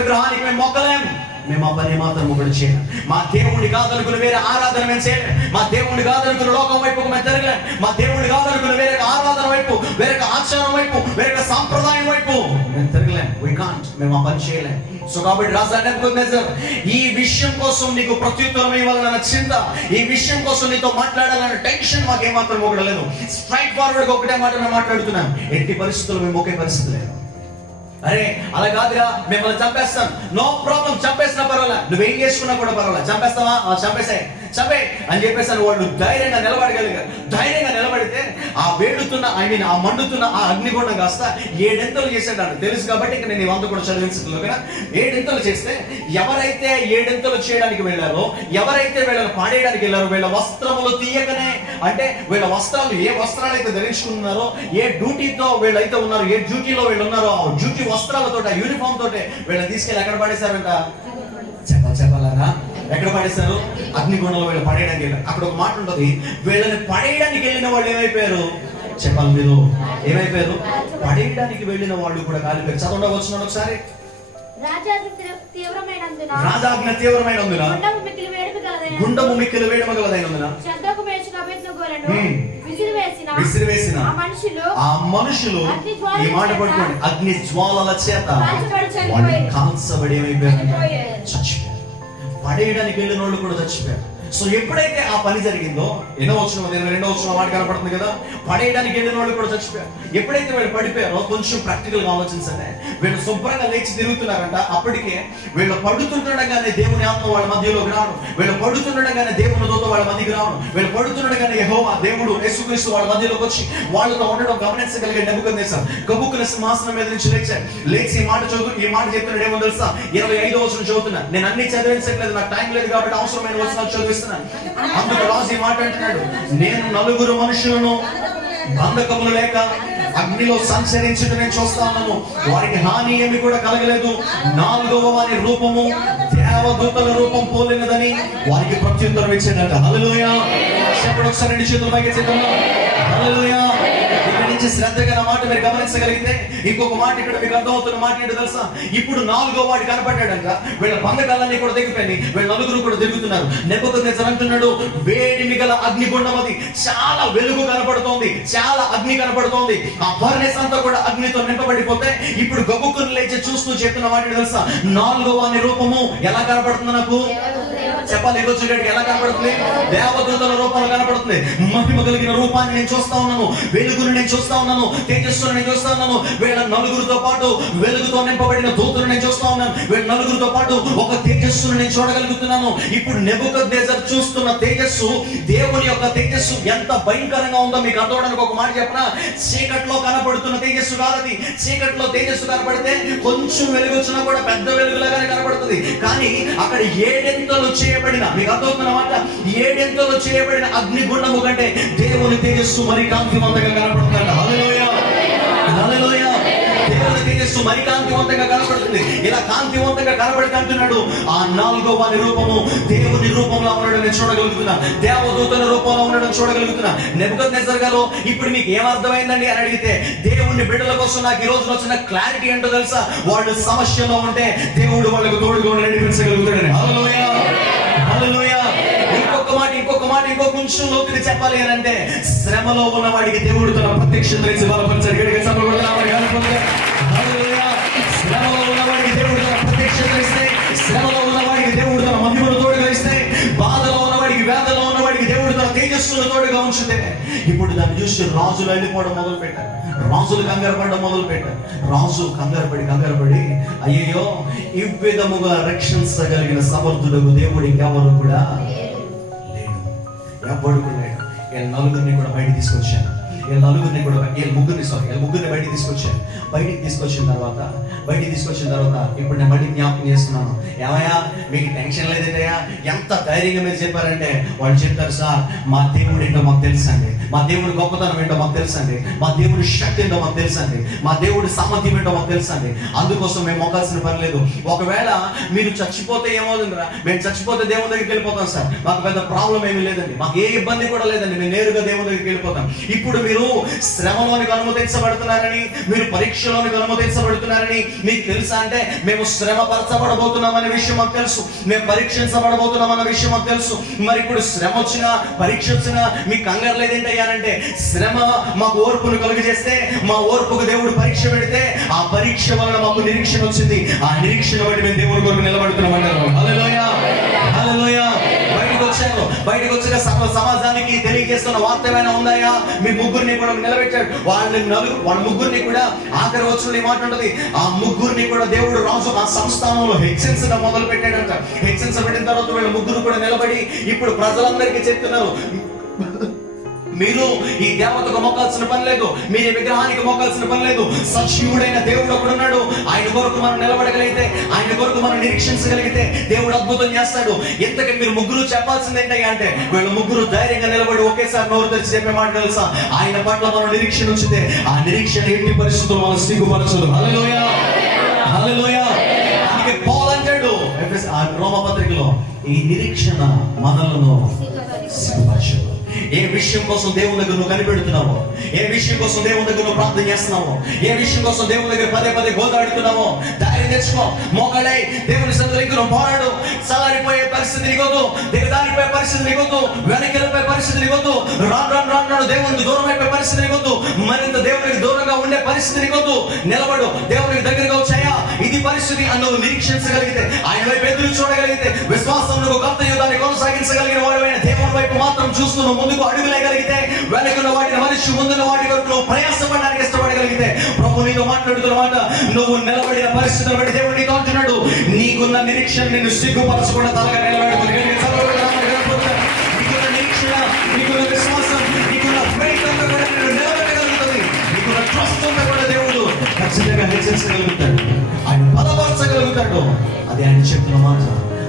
విగ్రహానికి మేము మొక్కలేం. మేము ఆ పని మాత్రం ఒకటి చేయాలి. మా దేవుడి కాదనుకుని వేరే ఆరాధన మేము చేయలేం. మా దేవుడి కాదనుకుని లోకం వైపు మేము తిరగలేం. మా దేవుడి కాదనుకుని వేరే ఆరాధన వైపు, వేరే ఆచారం వైపు, వేరే సాంప్రదాయం వైపు మేము తిరగలేం. మేము ఆ పని చేయలేం. సో కాబట్టి రాజా నెబుకద్నెజర్, ఈ విషయం కోసం నీకు ప్రత్యుత్తరం ఇవ్వాలన్న చింత, ఈ విషయం కోసం నీతో మాట్లాడాలన్న టెన్షన్ మాకేమాత్రం ఒకటి లేదు. స్ట్రైట్ ఫార్వర్డ్ ఒకటే మాట మేము మాట్లాడుతున్నాం. ఎట్టి పరిస్థితుల్లో మేము ఒకే పరిస్థితి లేదు. అరే అలా కాదుగా, మిమ్మల్ని చంపేస్తాను, నో ప్రాబ్లం, చంపేసినా పర్వాలా, నువ్వేం చేసుకున్నా కూడా పర్వాలా, చంపేస్తావా, చంపే అని చెప్పేసాను. వాళ్ళు ధైర్యంగా నిలబడగలిగారు. ధైర్యంగా నిలబడితే ఆ వేడుతున్న ఆ మండుతున్న ఆ అగ్నిగుండం కాస్త 7 ఎంతలు చేసేదాన్ని తెలుసు కాబట్టి ఇక నేను ఇవంతా కూడా చదివించలేదు కదా. 7 ఎంతలు చేస్తే ఎవరైతే 7 ఎంతలు చేయడానికి వెళ్ళారో, ఎవరైతే వీళ్ళని పాడేయడానికి వెళ్ళారో, వీళ్ళ వస్త్రములు తీయకనే, అంటే వీళ్ళ వస్త్రాలు ఏ వస్త్రాలు అయితే ధరించుకున్నారో, ఏ డ్యూటీతో వీళ్ళైతే ఉన్నారో, ఏ డ్యూటీలో వీళ్ళు ఉన్నారో, ఆ డ్యూటీ వస్త్రాలతో, యూనిఫామ్ తోటే వీళ్ళని తీసుకెళ్ళి ఎక్కడ పడేశారంట? చెప్పాలరా, ఎక్కడ పడేశారు? అగ్నిగుండంలో వీళ్ళు పడేయడానికి వెళ్ళారు. అక్కడ ఒక మాట ఉంటుంది, వీళ్ళని పడేయడానికి వెళ్ళిన వాళ్ళు ఏమైపోయారు? చెప్పాలి మీరు, ఏమైపోయారు? పడేయడానికి వెళ్ళిన వాళ్ళు కూడా కాలిపోయారు. చదవడం వచ్చినాడు ఒకసారి. రాజాజ్ఞ తీవ్రమైనందున గుండము మిక్కిలి వేడిమి గలదైనందున విసిరివేసిన ఆ మనుషులు, ఈ మాట పట్టుకోండి, అగ్ని జ్వాలల చేత వాళ్ళు కాల్చబడి ఏమైపోయారు? చచ్చిపోయారు. పడేయడానికి వెళ్ళిన వాళ్ళు కూడా చచ్చిపోయారు. సో ఎప్పుడైతే ఆ పని జరిగిందో, ఎన్నో వచ్చిన 22వ వచనం వాడు కనపడుతుంది కదా, పడేయడానికి వెళ్ళిన వాళ్ళు కూడా చచ్చిపోయారు. ఎప్పుడైతే వీళ్ళు పడిపోయారో కొంచెం ప్రాక్టికల్ గా ఆలోచించండి. వీళ్ళు శుభ్రంగా లేచి తిరుగుతున్నారంట. అప్పటికే వీళ్ళు పడుతుండగానే దేవుని ఆత్మ వాళ్ళ మధ్యలోకి రావడం, వీళ్ళు పడుతుండగానే దేవుని దూత వాళ్ళ మధ్యకి రావడం, వీళ్ళు పడుతుండగానే యెహోవా దేవుడు యేసుక్రీస్తు వాళ్ళ మధ్యలోకి వచ్చి వాళ్ళతో ఉండడం గమనించగలిగే నెబుకద్నెజర్ గబుక్కున సింహాసనం మీద నుంచి లేచి ఈ మాట చెప్తున్నాడు. ఏమో తెలుసా? 25వ వచనం చదువుతున్నా. నేను అన్ని చదివించట్లేదు, నాకు టైం లేదు కాబట్టి అవసరమైన వచనాలు చదివిస్తున్నాను. అందుకు రాజు ఈ మాట అంటున్నాడు, నేను 4 మనుషులను బంధకములు లేక అగ్నిలో సంచరించుట నేను చూస్తాను, వారికి హాని ఏమి కూడా కలగలేదు. 4వ వారి రూపము దేవదూతల రూపం పోలినదని వారికి ప్రత్యుత్తరం ఇచ్చాడట. హల్లెలూయా. చెప్పండి ఒకసారి, 2 చేతులు పైకి చేద్దాం. హల్లెలూయా. ఇక్కడి నుంచి శ్రద్ధగా నా మాట మీరు గమనించగలిగితే ఇంకొక మాట ఇక్కడ మీకు అర్థమవుతున్న మాట ఏంటో తెలుసా? ఇప్పుడు 4వ వాడు కనపడ్డాడంట. వీళ్ళ బంధకాలన్నీ కూడా దిగిపోయి వీళ్ళ నలుగురు కూడా తిరుగుతున్నారు. నెబుకద్నెజర్ అంటున్నాడు, వేడిమి గల అగ్నిగుండం అది, చాలా వెలుగు కనపడుతోంది, చాలా అగ్ని కనపడుతోంది. ఆ ఫర్నెస్ అంతా కూడా అగ్నితో నింపబడిపోతే ఇప్పుడు గబుక్కుని లేచి చూస్తూ చెప్తున్న వాటిని తెలుసా? 4వ వాని రూపము ఎలా కనపడుతుంది? నాకు చెప్పాలి, ఈరోజు ఎలా కనపడుతుంది? దేవదూతల రూపంలో కనపడుతుంది. మహిమ కలిగిన రూపాన్ని నేను చూస్తా ఉన్నాను, వెలుగును నేను చూస్తా ఉన్నాను, తేజస్సును నేను చూస్తా ఉన్నాను. వీళ్ళ నలుగురితో పాటు వెలుగుతో నింపబడిన దూతను నేను చూస్తా ఉన్నాను. వీళ్ళ నలుగురితో పాటు ఒక తేజస్సును నేను చూడగలుగుతున్నాను. ఇప్పుడు నెబుకద్నెజర్ చూస్తున్న తేజస్సు, దేవుని యొక్క తేజస్సు ఎంత భయంకరంగా ఉందో మీకు అర్థమవడానికి ఒక మాట చెప్పనా? చీకట్లో కనపడుతున్న తేజస్సు కాదది. చీకట్లో తేజస్సు కనపడితే కొంచెం వెలుగు వచ్చినా కూడా పెద్ద వెలుగులాగానే కనపడుతుంది. కానీ అక్కడ 7 ఎంతలు చేయబడిన, మీకు అర్థమవుతున్నమాట, 7 ఎంతలు చేయబడిన అగ్నిగుండము కంటే దేవుని తేజస్సు మరి కాంతివంతంగా కనపడుతుందంట. హల్లెలూయా, హల్లెలూయా. దేవుని తేజస్సు మరి కాంతివంతంగా కనపడుతుంది. ఇలా కాంతివంతంగా కనపడి అంటున్నాడు, ఆ 4వ వాని రూపము దేవుని రూపంలో ఉండడం నేను చూడగలుగుతున్నా, దేవదూతల రూపంలో ఉండడం చూడగలుగుతున్నా. నెబుకద్నెజర్ గారు, ఇప్పుడు మీకు ఏమర్థమైందండి అని అడిగితే, దేవుని బిడ్డల కోసం నాకు ఈ రోజు వచ్చిన క్లారిటీ ఏంటో తెలుసా? వాళ్ళు సమస్యలో ఉంటే దేవుడు వాళ్ళకు తోడుగా నడిపించగలుగుతాడని. హల్లెలూయా, హల్లెలూయా. ఇంకొక మాట ఇంకో కొంచెం లోతుగా చెప్పాలి అని అంటే, శ్రమలో ఉన్న వాడికి దేవుడు తన ప్రత్యక్షత నుంచి బలపరిచాడు. శ్రమలో ఉన్నవాడికి దేవుడు తన ప్రత్యక్షత ఇస్తే, శ్రమలో ఉన్నవాడికి దేవుడు తన మహిమను తోడుగా ఇస్తే, బాధలో ఉన్నవాడికి, వేదలో ఉన్నవాడికి దేవుడు తన తేజస్సును తోడుగా ఉంచితే, ఇప్పుడు దాన్ని చూసి రాజులు వెళ్ళిపోవడం మొదలు పెట్టారు. రాజులు కంగారు పడడం మొదలు పెట్టారు. రాజు కంగారు పడి అయ్యో, ఈ విధముగా రక్షించగలిగిన సమర్థుడు దేవుడు ఇంకెవరు కూడా లేడు. ఎవడు కూడా లేడు. వీళ్ళ నలుగురిని కూడా బయటికి తీసుకొచ్చాను. వీళ్ళ ముగ్గురిని బయటికి తీసుకొచ్చాను. బయటికి తీసుకొచ్చిన తర్వాత ఇప్పుడు నేను మళ్ళీ జ్ఞాపకం చేస్తున్నాను. ఏమయ్యా, మీకు టెన్షన్ లేదంటయ్యా? ఎంత ధైర్యంగా మీరు చెప్పారంటే, వాళ్ళు చెప్తారు, సార్ మా దేవుడు ఏంటో మాకు తెలుసండి, మా దేవుడు గొప్పతనం ఏంటో మాకు తెలుసండి, మా దేవుడి శక్తి ఏంటో మాకు తెలుసండి, మా దేవుడి సామర్థ్యం ఏంటో మాకు తెలుసండి, అందుకోసం మేము మొక్కాల్సిన పని లేదు. ఒకవేళ మీరు చచ్చిపోతే ఏమవుతుందిరా? మేము చచ్చిపోతే దేవుని దగ్గరికి వెళ్ళిపోతాం సార్, మాకు పెద్ద ప్రాబ్లం ఏమీ లేదండి, మాకు ఏ ఇబ్బంది కూడా లేదండి, మేము నేరుగా దేవుని దగ్గరికి వెళ్ళిపోతాం. ఇప్పుడు మీరు శ్రమలోనికి అనుమతించబడుతున్నారని, మీరు పరీక్షలోనికి అనుమతించబడుతున్నారని మీకు తెలుసా? అంటే మేము శ్రమ పరచబడబోతున్నాం అనే విషయం మాకు తెలుసు, మేము పరీక్షించబడబోతున్నాం అన్న విషయం మాకు తెలుసు. మరి ఇప్పుడు శ్రమ వచ్చినా, పరీక్ష వచ్చినా మీకు కంగారు లేదేంటయ్యానంటే, శ్రమ మాకు ఓర్పును కలుగజేస్తే, మా ఓర్పుకు దేవుడు పరీక్ష పెడితే, ఆ పరీక్ష వలన మాకు నిరీక్షణ వచ్చింది. ఆ నిరీక్షణ బట్టి మేము దేవుడి కొరకు నిలబడుతున్నాం అంటారు. హల్లెలూయా, హల్లెలూయా. బయటకు వచ్చాక సమాజానికి తెలియజేస్తున్న వార్త ఏమైనా ఉందాయా? మీ ముగ్గురిని కూడా నిలబెట్టాడు. వాళ్ళ ముగ్గురిని కూడా ఆఖరి వచనంలో ఈ మాట ఉంటుంది, ఆ ముగ్గురిని కూడా దేవుడు రాజు ఆ సంస్థానంలో హెచ్చరించడం మొదలు పెట్టాడంట. హెచ్చరించబడిన తర్వాత వీళ్ళ ముగ్గురు కూడా నిలబడి ఇప్పుడు ప్రజలందరికీ చెప్తున్నారు, మీరు ఈ దేవతకు మొక్కాల్సిన పని లేదు, మీరు ఈ విగ్రహానికి మొక్కాల్సిన పని లేదు. సజీవుడైన దేవుడు ఒకడు ఉన్నాడు. ఆయన కొరకు మనం నిలబడగలిగితే, ఆయన కొరకు మనం నిరీక్షించగలిగితే దేవుడు అద్భుతం చేస్తాడు. ఇంతకీ మీరు ముగ్గురు చెప్పాల్సింది ఏంటయ్యా అంటే, వీళ్ళ ముగ్గురు ధైర్యంగా నిలబడి ఒకేసారి నోరు తెరిచి చెప్పే మాట తెలుసా? ఆయన పట్ల మనం నిరీక్షణ ఉంచితే, ఆ నిరీక్షణ ఎట్టి పరిస్థితుల్లో మనం సిగ్గుపరచదు. హల్లెలూయా, హల్లెలూయా. అందుకే పౌలు అంటాడు రోమపత్రికలో, ఈ నిరీక్షణ మనలను సిగ్గుపరచదు. ఏ విషయం కోసం దేవుని దగ్గర నువ్వు కనిపెడుతున్నావో, ఏ విషయం కోసం దేవుని దగ్గర నువ్వు ప్రార్థన చేస్తున్నావో, ఏ విషయం కోసం దేవుని దగ్గర పదే గోదాడుతున్నావో, ధైర్యం తెచ్చుకో. మోకాళ్ళై దేవుని సన్నిధిలో పోరాడు. చల్లారిపోయే పరిస్థితి నీకొద్దు, దిగదారిపోయే పరిస్థితి నీకొద్దు, వెనకెళ్ళిపోయే పరిస్థితి నీకొద్దు, రాను దేవునికి దూరం అయిపోయే పరిస్థితి నీకొద్దు, మరింత దేవునికి దూరంగా ఉండే పరిస్థితి నీకొద్దు. నిలబడు, దేవునికి దగ్గరగా వచ్చాయా, ఇది పరిస్థితి అని నువ్వు నిరీక్షించగలిగితే, ఆయన వైపు ఎదురు చూడగలిగితే, విశ్వాసం నువ్వు కొత్త యుద్ధాన్ని కొనసాగించగలిగిన వాడైన దేవుని వైపు మాత్రం చూస్తూ ముందుకు అడుగులేగలిగితే, వెనకున్న వాటిని మనిషి ముందున్న వాటి వరకు నువ్వు ప్రయాసపడడానికి ఇష్టపడగలిగితే, ప్రభు నీతో మాట్లాడుతున్న మాట, నువ్వు నిలబడిన పరిస్థితులను బట్టి దేవుడు నీతో అంటున్నాడు, నీకున్న నిరీక్షణ నిన్ను సిగ్గుపరచకుండా తలగా నిలబెడుతుంది. నీకున్న నిరీక్షణ, నీకున్న విశ్వాసం, నీకున్న ఫెయిత్ అంతా కూడా నిన్ను నిలబెట్టగలుగుతుంది. నీకున్న ట్రస్ట్ అంతా కూడా దేవుడు ఖచ్చితంగా హెచ్చరించగలుగుతాడు, ఆయన బలపరచగలుగుతాడు. అది ఆయన చెప్తున్న మాట,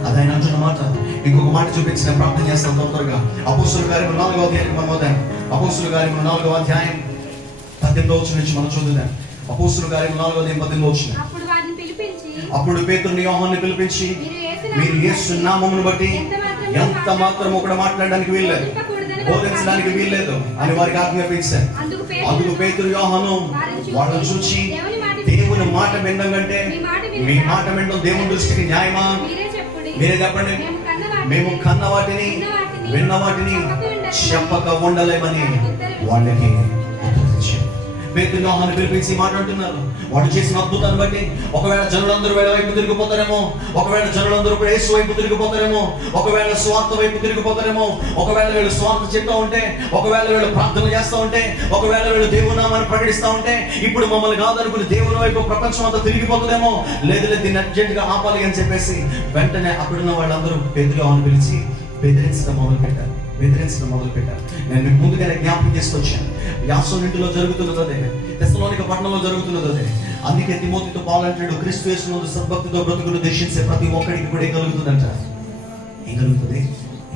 అది ఆయన అంటున్న మాట. ఇంకొక మాట చూపించి నేను ప్రార్థన చేస్తాను తొందరగా. అపోస్తుల కార్యములు 4వ అధ్యాయం మనం వద్దాం. అపోస్తుల కార్యములు 4వ అధ్యాయం 18వ వచనం నుంచి మనం చదువుదాం. అపోస్తుల కార్యములు 4వ అధ్యాయం 18వ వచనం. అప్పుడు పేతురుని యోహానుని పిలిపించి, మీరు యేసు నామమును బట్టి ఎంత మాత్రం ఒకడు మాట్లాడడానికి వీల్లేదు, బోధించడానికి వీల్లేదు అని వారికి ఆజ్ఞాపించారు. అందుకు పేతురు యోహాను వాళ్ళని చూచి దేవుని మాట వినడం కంటే మీ మాట వినడం దేవుని దృష్టికి న్యాయమా? మీరే చెప్పండి. మేము కన్న వాటిని విన్న వాటిని చెప్పక ఉండలేమని వాళ్ళకి పేతురు యోహాను పిలిపించి మాట్లాడుతున్నారు. వాడు చేసిన అద్భుతాన్ని బట్టి ఒకవేళ జనులందరూ వీళ్ళ వైపు తిరిగిపోతారేమో, ఒకవేళ జనులందరూ కూడా యేసు వైపు తిరిగిపోతారేమో, ఒకవేళ స్వార్థ వైపు తిరిగిపోతారేమో, ఒకవేళ వీళ్ళు స్వార్థ చెప్తా ఉంటే, ఒకవేళ వీళ్ళు ప్రార్థన చేస్తూ ఉంటే, ఒకవేళ వీళ్ళు దేవుని నామాన్ని ప్రకటిస్తూ ఉంటే, ఇప్పుడు మమ్మల్ని కాదనుకుని దేవుని వైపు ప్రపంచం అంతా తిరిగిపోతుందేమో, లేదు దీన్ని అర్జెంట్గా ఆపాలి అని చెప్పేసి వెంటనే అక్కడున్న వాళ్ళందరూ పేతురు యోహాను పిలిచి బెదిరించడం మొదలుపెట్టారు. నేను మీకు ముందుగానే జ్ఞాపకం చేసుకొచ్చాను. యాసోను ఇంటిలో జరుగుతున్నది అదే, తెస్సలోనిక పట్టణంలో జరుగుతున్నది అదే. అందుకే తిమోతితో పౌలు అంటాడు, క్రీస్తు యేసునందు సద్భక్తితో బ్రతుకును దేశించే ప్రతి ఒక్కడికి కూడా ఏం కలుగుతుందంట? ఏం కలుగుతుంది?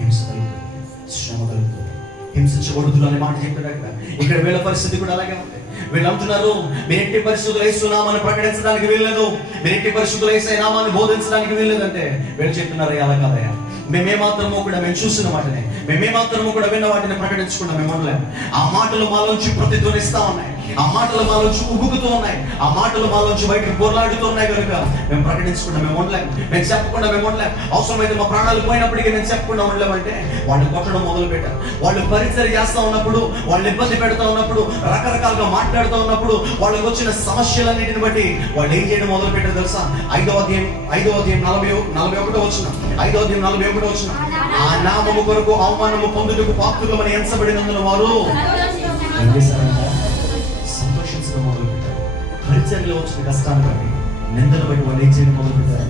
హింస కలుగుతుంది, శ్రమ కలుగుతుంది, హింసించకూడదు అనే మాట చెప్పాడు అక్కడ. ఇక్కడ వీళ్ళ పరిస్థితి కూడా అలాగే ఉంది. వీళ్ళు అంటున్నారు, మీరు ఎట్టి పరిస్థితులు యేసు నామాన్ని ప్రకటించడానికి వీల్లేదు, మీరు ఎట్టి పరిస్థితులు యేసు నామాన్ని బోధించడానికి వీల్లేదంటే వీళ్ళు చెప్తున్నారు అలా కాదయ్యా, మేమేమాత్రము కూడా మేము చూసిన వాటిని, మేమేమాత్రము కూడా విన్న వాటిని ప్రకటించకుండా మేము ఉండలేము. ఆ మాటలు మాలోంచి ప్రతిధ్వనిస్తా ఉన్నాయి, ఆ మాటలు మాలోంచి ఉగుకుతూ ఉన్నాయి, ఆ మాటలు మాలోంచి బయటకు పోరాడుతూ ఉన్నాయి కనుక మేము ప్రకటించకుండా మేము ఉండలేము, మేము చెప్పకుండా మేము ఉండలేము. అవసరమైతే మా ప్రాణాలు పోయినప్పటికీ మేము చెప్పకుండా ఉండలేమంటే వాళ్ళు కొట్టడం మొదలు పెట్టారు. వాళ్ళు పరిచయం చేస్తూ ఉన్నప్పుడు, వాళ్ళు ఇబ్బంది పెడతా ఉన్నప్పుడు, రకరకాలుగా మాట్లాడుతూ ఉన్నప్పుడు, వాళ్ళకి వచ్చిన సమస్యలన్నిటిని బట్టి వాళ్ళు ఏం చేయడం మొదలు పెట్టారు తెలుసా? 5వ అధ్యాయం 41వ వచనం, 5వ అధ్యాయం 41వ వచనం, ఆ నామము కొరకు అవమానము పొందుటకు పాత్రులమని ఎంచబడినందున వారు సంతోషించడం మొదలు పెట్టారు. పరిచర్యలో వచ్చిన కష్టాన్ని బట్టి, నిందలు బట్టి వాళ్ళు ఏం చేయడం మొదలు పెట్టారు?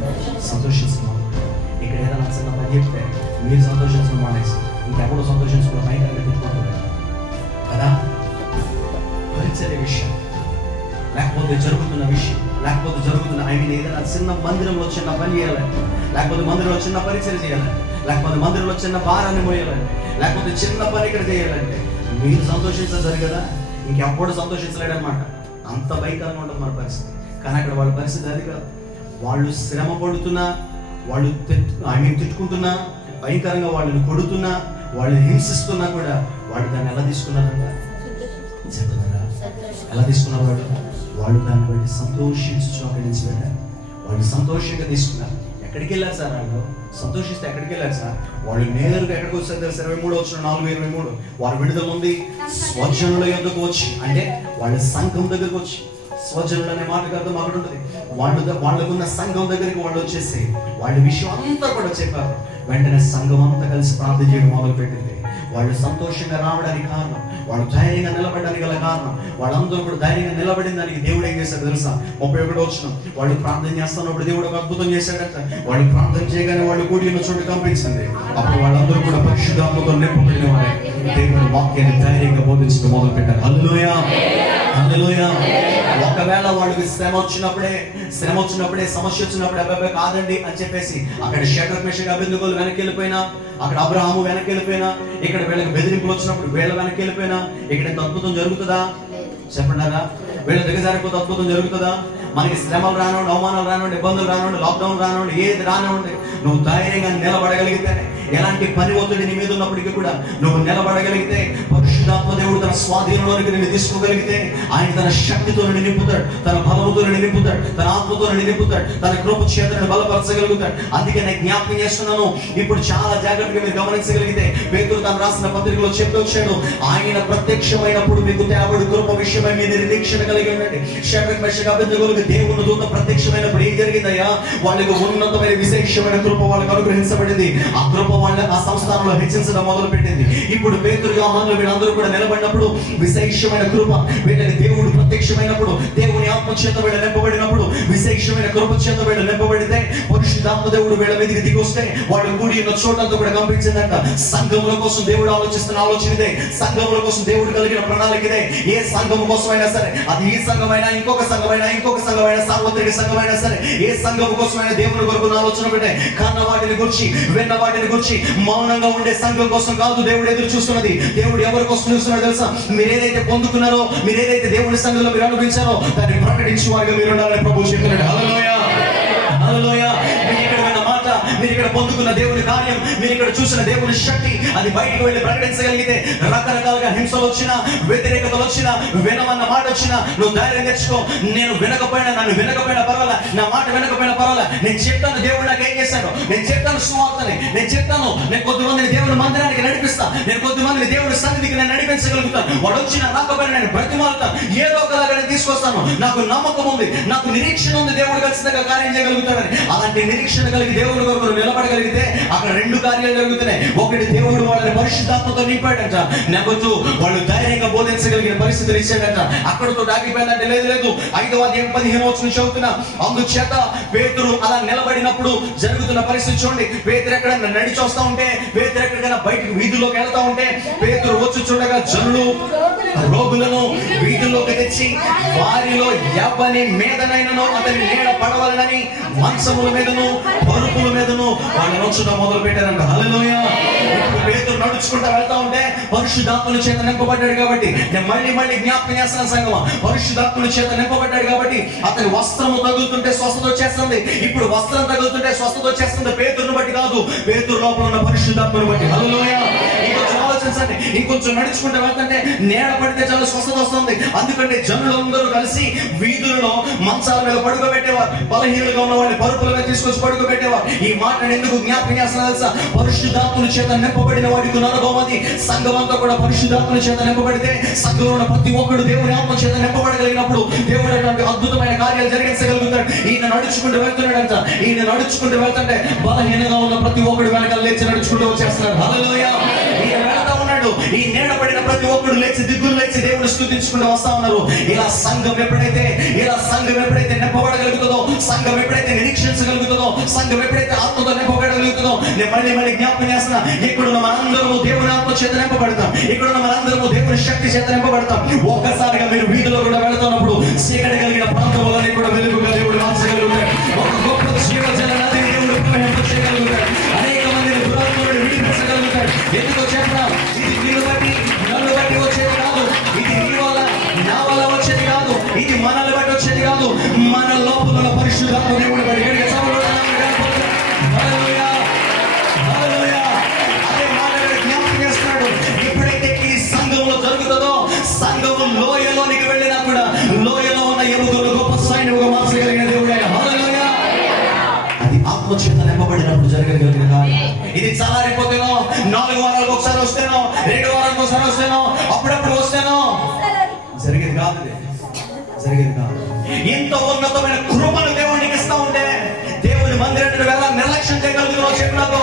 సంతోషించడం మొదలు పెట్టారు. ఇక్కడ ఏదైనా చిన్న పని చెప్తే మీరు సంతోషించడం మానేసి ఇంకెప్పుడు సంతోషించడం భయంకరంగా తిట్టుకుంటున్నారు కదా. పరిచర్య విషయం, లేకపోతే జరుగుతున్న విషయం, లేకపోతే జరుగుతున్న ఏదైనా చిన్న మందిరంలో చిన్న పని చేయాలంటే, లేకపోతే మందిరంలో చిన్న పరిచయం చేయాలంటే, లేకపోతే మందిరంలో చిన్న భారాన్ని మోయాలంటే, లేకపోతే చిన్న పని ఇక్కడ చేయాలంటే మీరు సంతోషించాలి కదా, ఇంకెప్పుడు సంతోషించలేడనమాట. అంత భయంకరంగా ఉంటుంది మన పరిస్థితి. కానీ అక్కడ వాళ్ళ పరిస్థితి అది కాదు. వాళ్ళు శ్రమ పడుతున్నా, వాళ్ళు తిట్టుకుంటున్నా, భయంకరంగా వాళ్ళని కొడుతున్నా, వాళ్ళని హింసిస్తున్నా కూడా వాళ్ళు దాన్ని ఎలా తీసుకున్నారంట? చెప్తున్నారా? ఎలా తీసుకున్నారు వాళ్ళు దాన్ని బట్టి సంతోషించు అక్కడి నుంచి వెళ్ళారు. వాళ్ళు సంతోషంగా తీసుకున్నారు. ఎక్కడికి వెళ్ళారు సార్? వాళ్ళు సంతోషిస్తే ఎక్కడికి వెళ్ళారు సార్? వాళ్ళు నేరుగా ఎక్కడికి వచ్చారు తెలుసు? 23 వచ్చిన 4:23 వారు విడుదల ఉంది స్వజనుల యొద్దకు వచ్చి, అంటే వాళ్ళ సంఘం దగ్గరకు వచ్చి, స్వజనులు అనే మాటకు అర్థం అక్కడ ఉంటుంది. వాళ్ళకున్న సంఘం దగ్గరికి వాళ్ళు వచ్చేసి వాళ్ళ విషయం అంతా కూడా చెప్పారు. వెంటనే సంఘం అంతా కలిసి ప్రార్థన చేయడం మొదలు పెట్టింది. వాళ్ళు సంతోషంగా రావడానికి కారణం, వాళ్ళు ధైర్యంగా నిలబడడానికి గల కారణం, వాళ్ళందరూ కూడా ధైర్యంగా నిలబడిన దానికి దేవుడు ఏం చేశాడు తెలుసా? 31 వచనం, వాళ్ళు ప్రార్థన చేస్తున్నప్పుడు దేవుడు ఒక అద్భుతం చేశాడట. వాళ్ళు ప్రార్థన చేయగానే వాళ్ళు కూడి ఉన్న చోటు కంపించింది. అప్పుడు వాళ్ళందరూ కూడా పరిశుద్ధాత్మతో నింపబడిన వారే దేవుని వాక్యాన్ని ధైర్యంగా బోధించడం మొదలు పెట్టారు. హల్లెలూయా, హల్లెలూయా. ఒకవేళ వాళ్ళకి శ్రమ వచ్చినప్పుడే, సమస్య వచ్చినప్పుడే అబ్బాయి కాదండి అని చెప్పేసి అక్కడ షడ్రక్ మెషక్ అబేద్నెగోలు వెనక్కి వెళ్ళిపోయినా, అక్కడ అబ్రహాము వెనక్కి వెళ్ళిపోయినా, ఇక్కడ వీళ్ళకి బెదిరింపులు వచ్చినప్పుడు వీళ్ళ వెనక్కి వెళ్ళిపోయినా, ఇక్కడ ఎంత అద్భుతం జరుగుతుందా? చెప్పండారా? వీళ్ళ దగ్గర సరిపోతే అద్భుతం జరుగుతుందా? మనకి శ్రమలు రానివ్వండి, అవమానాలు రానివ్వండి, ఇబ్బందులు రానివ్వండి, లాక్డౌన్ రానివ్వండి, ఏది రానివ్వండి, నువ్వు ధైర్యంగా నిలబడగలిగితేనే, ఎలాంటి పని ఒత్తిడి నీ మీద ఉన్నప్పటికీ కూడా నువ్వు నిలబడగలిగితే, పరిశుద్ధాత్మ దేవుడు తన స్వాధీనంలోనికి నిన్ను తీసుకోగలిగితే, ఆయన తన శక్తితో నింపుతాడు, తన బలముతో నింపుతాడు, తన ఆత్మతో నింపుతాడు, తన కృప చేతను బలపరచగలుగుతాడు. అందుకే నేను జ్ఞాపకం చేస్తున్నాను. ఇప్పుడు చాలా జాగ్రత్తగా మీరు గమనించగలిగితే, పేతురు తను రాసిన పత్రికలో చెప్తూ వచ్చాడు, ఆయన ప్రత్యక్షమైనప్పుడు మీకు తేబడి కృప విషయమై మీ నిరీక్షణ కలిగి ఉండండి. షడ్రక్ మెషక్ అబేద్నెగోలు దేవుని దూత ప్రత్యక్షమైనప్పుడు ఏం జరిగిందయ్యా? వాళ్ళకి ఉన్నతమైన విశేషమైన కృప వాళ్ళకి అనుగ్రహించబడింది. ఆ కృప వాళ్ళ ఆ సంస్థానంలో హెచ్చించడం మొదలు పెట్టింది. ఇప్పుడు పేతురు యోహానులు వీళ్ళందరూ కూడా నిలబడినప్పుడు విశేషమైన కృప వీళ్ళకి దేవుడు ప్రత్యక్షమైనప్పుడు, దేవుని ఆత్మ చేత వీళ్ళ నింపబడినప్పుడు, విశేషమైన కృప చేత వీళ్ళు నింపబడితే, పరిశుద్ధాత్మ దేవుడు వీళ్ళ మీదకి దిగి వస్తే వాళ్ళు కూడి ఉన్న చోటంతా కూడా కంపించిందంట. సంఘముల కోసం దేవుడు ఆలోచిస్తున్న ఆలోచన ఇదే, సంఘముల కోసం దేవుడు కలిగిన ప్రణాళిక ఇదే. ఏ సంఘం కోసమైనా సరే, అది ఈ సంఘమైనా, ఇంకొక సంఘమైనా, సార్వత్రిక సంఘమైనా సరే, ఏ సంఘం కోసమైనా దేవుని కొరకు ఆలోచన పెట్టే, కన్న వాటిని గురించి, విన్న వాటిని గురించి మౌనంగా ఉండే సంఘం కోసం కాదు దేవుడు ఎదురు చూస్తున్నది. దేవుడు ఎవరి కోసం చూస్తున్నాడు తెలుసా? మీరేదైతే పొందుకున్నారో, మీరేదైతే దేవుని సంఘంలో మీరు అనుభవించారో దాన్ని ప్రకటించే వారిగా మీరు ఉండాలని ప్రభువు చెప్తున్నాడు. హల్లెలూయా, హల్లెలూయా. మీరు ఎక్కడ విన్న మాట, మీరు ఇక్కడ పొందుకున్న దేవుని కార్యం, మీరు ఇక్కడ చూసిన దేవుని శక్తి అది బయటకు వెళ్ళి ప్రకటించగలిగితే రకరకాలుగా హింసలు వచ్చినా, వ్యతిరేకతలు వచ్చినా, వినమన్న మాట వచ్చినా నువ్వు ధైర్యం తెచ్చుకో. నేను వినకపోయినా, నన్ను వినకపోయినా పర్వాలా, నా మాట వినకపోయినా పర్వాలా, నేను చెప్తాను దేవుడు నాకు ఏం చేశాడు, నేను చెప్తాను సువార్తని, నేను చెప్తాను, నేను కొద్దిమందిని దేవుని మందిరానికి నడిపిస్తా, నేను కొద్దిమందిని దేవుని సన్నిధికి నేను నడిపించగలుగుతాను. వాడు వచ్చిన రాకపోయినా నేను బ్రతిమాలుతాను, ఏదో ఒకలాగా నేను తీసుకొస్తాను. నాకు నమ్మకం ఉంది, నాకు నిరీక్షణ ఉంది, దేవుడు ఖచ్చితంగా కార్యం చేయగలుగుతాడని. అలాంటి నిరీక్షణ కలిగి దేవుడి కొరకు నిలబడగలిగితే అక్కడ రెండు కార్యాలు జరుగుతున్నాయి. ఒకటి, దేవుడు వాళ్ళని పరిశుద్ధాత్మతో నింపాడంట. నెంబర్ 2, వాళ్ళు ధైర్యంగా బోధించగలిగిన పరిస్థితులు ఇచ్చాడంట. అక్కడతో ఆగిపోయిందంటే లేదు. 5వ అధ్యాయం 15వ వచనం చదువుతున్నా. అందుచేత పేతురు అలా నిలబడినప్పుడు జరుగుతున్న పరిస్థితి చూడండి. పేతురు ఎక్కడైనా నడిచి వస్తా ఉంటే, పేతురు ఎక్కడికైనా బయటకు వీధుల్లోకి వెళ్తా ఉంటే, పేతురు వచ్చి చూడగా జనులు రోగులను వీధుల్లోకి తెచ్చి వారిలో ఎవని మీదనైనను అతని నీడ పడవలనని మంచముల మీదను పరుపుల మీదను వాళ్ళని ఉంచడం మొదలు పెట్టారంట. హల్లెలూయా. పేతురు నడుచుకుంటా వెళ్తా ఉంటే పరిశుద్ధాత్మల చేత నింపబడ్డాడు కాబట్టి, నేను మళ్ళీ జ్ఞాపకం చేస్తాను సంగమా, పరిశుద్ధాత్మల చేత నింపబడ్డాడు కాబట్టి అతని వస్త్రము తగులుతుంటే స్వస్థత వచ్చేస్తుంది. ఇప్పుడు వస్త్రం తగులుతుంటే స్వస్థత వచ్చేస్తుంది. పేతురుని బట్టి కాదు, పేతురు లోపల ఉన్న పరిశుద్ధాత్మను బట్టి. హల్లెలూయా. ఇంకొంచెం ఆలోచించండి, ఇంకొంచెం నడుచుకుంటే వెళ్తుంటే నేల పడితే చాలా స్వస్థత వస్తుంది. అందుకంటే జనులందరూ కలిసి వీధులలో మంచాల మీద పడుకోబెట్టేవారు, బలహీనంగా ఉన్న వాడిని పరుపుల మీద తీసుకొచ్చి పడుకోబెట్టేవారు. ఈ మాటను ఎందుకు జ్ఞాపకం చేస్తున్నా తెలుసా? పరిశుద్ధాత్మల చేత నింపబడిన వాడికి అనుభవది. సంఘం అంతా కూడా పరిశుద్ధాత్మల చేత నింపబడితే, సంఘంలో ఉన్న ప్రతి ఒక్కడు దేవుని ఆత్మ చేత నింపబడగలిగినప్పుడు దేవుడు అటువంటి అద్భుతమైన కార్యాలు జరిగించగలుగుతాడు. ఈయన నడుచుకుంటూ వెళ్తున్నాడంట. ఈయన నడుచుకుంటూ వెళ్తుంటే బలహీనంగా ఉన్న ప్రతి ఒక్కడు వెనకాల లేచి నడుచుకుంటూ వచ్చేస్తున్నాడు. హల్లెలూయా. ఈయన వెళ్తా ఉన్నాడు. ఈ నీడ పడిన ప్రతి ఒక్కడు లేచి దిగ్గులు లేచి దేవుని స్తుతించుకుంటూ వస్తా ఉన్నారు. ఇలా సంఘం ఎప్పుడైతే నింపబడగలుగుతుందో, సంఘం ఎప్పుడైతే నిరీక్షించగలుగుతుందో, సంఘం ఎప్పుడైతే ఆత్మతో నింపబడగలుగుతుందో, నేను మళ్ళీ జ్ఞాపకం చేస్తున్నా, ఇక్కడున్న మనందరము దేవుని ఆత్మ చేత నింపబడతాం. ఇక్కడున్న మనందరము దేవుని శక్తి చేత నింపబడతాం. ఒక్కసారిగా మీరు వీధిలో కూడా వెళుతున్నప్పుడు చీకటి కలిగిన ప్రాంతంలోని కూడా వెలుగుగా దేవుడు మార్చగలుగుతాడు. ఒక గొప్ప జీవజల నదిని దేవుడు ప్రవహింపచేయగలుగుతాడు. అనేక మందిని దురాత్మ నుండి విడిపించగలుగుతాడు. ఎందుకో చెప్పరా, ఇది నిన్ను బట్టి నన్ను బట్టి వచ్చేది కాదు, ఇది నీ వల్ల నా వల్ల వచ్చేది కాదు, ఇది మనల్ని బట్టి వచ్చేది కాదు, మన లోపల పరిశుద్ధాత్మ దేవుడు బట్టి. అదే మాట జ్ఞాపకం చేస్తున్నాడు. ఎప్పుడైతే ఈ సంఘంలో జరుగుతుందో, సంఘము లోయలోనికి వెళ్ళినా కూడా లోయలో ఉన్న ఎముకలు గొప్ప సైన్యంగా మార్చగలిగిన దేవుడు ఆయన. హల్లెలూయా. అది ఆత్మచేత నింపబడినప్పుడు జరగగలిగిన కార్యం. ఇది చల్లారిపోతేనో, 4 వారాలకు ఒకసారి వస్తేనో, 2 వారాలకు ఒకసారి వస్తేనో, అప్పుడప్పుడు వస్తేనో జరిగేది కాదు. ఇంత ఉన్నతమైన కృపను దేవునికి ఇస్తా ఉంటే దేవుని మందిరాన్ని వెళ్ళ నిర్లక్ష్యం చేయగలుగుతున్నావు చెప్పు నాకు.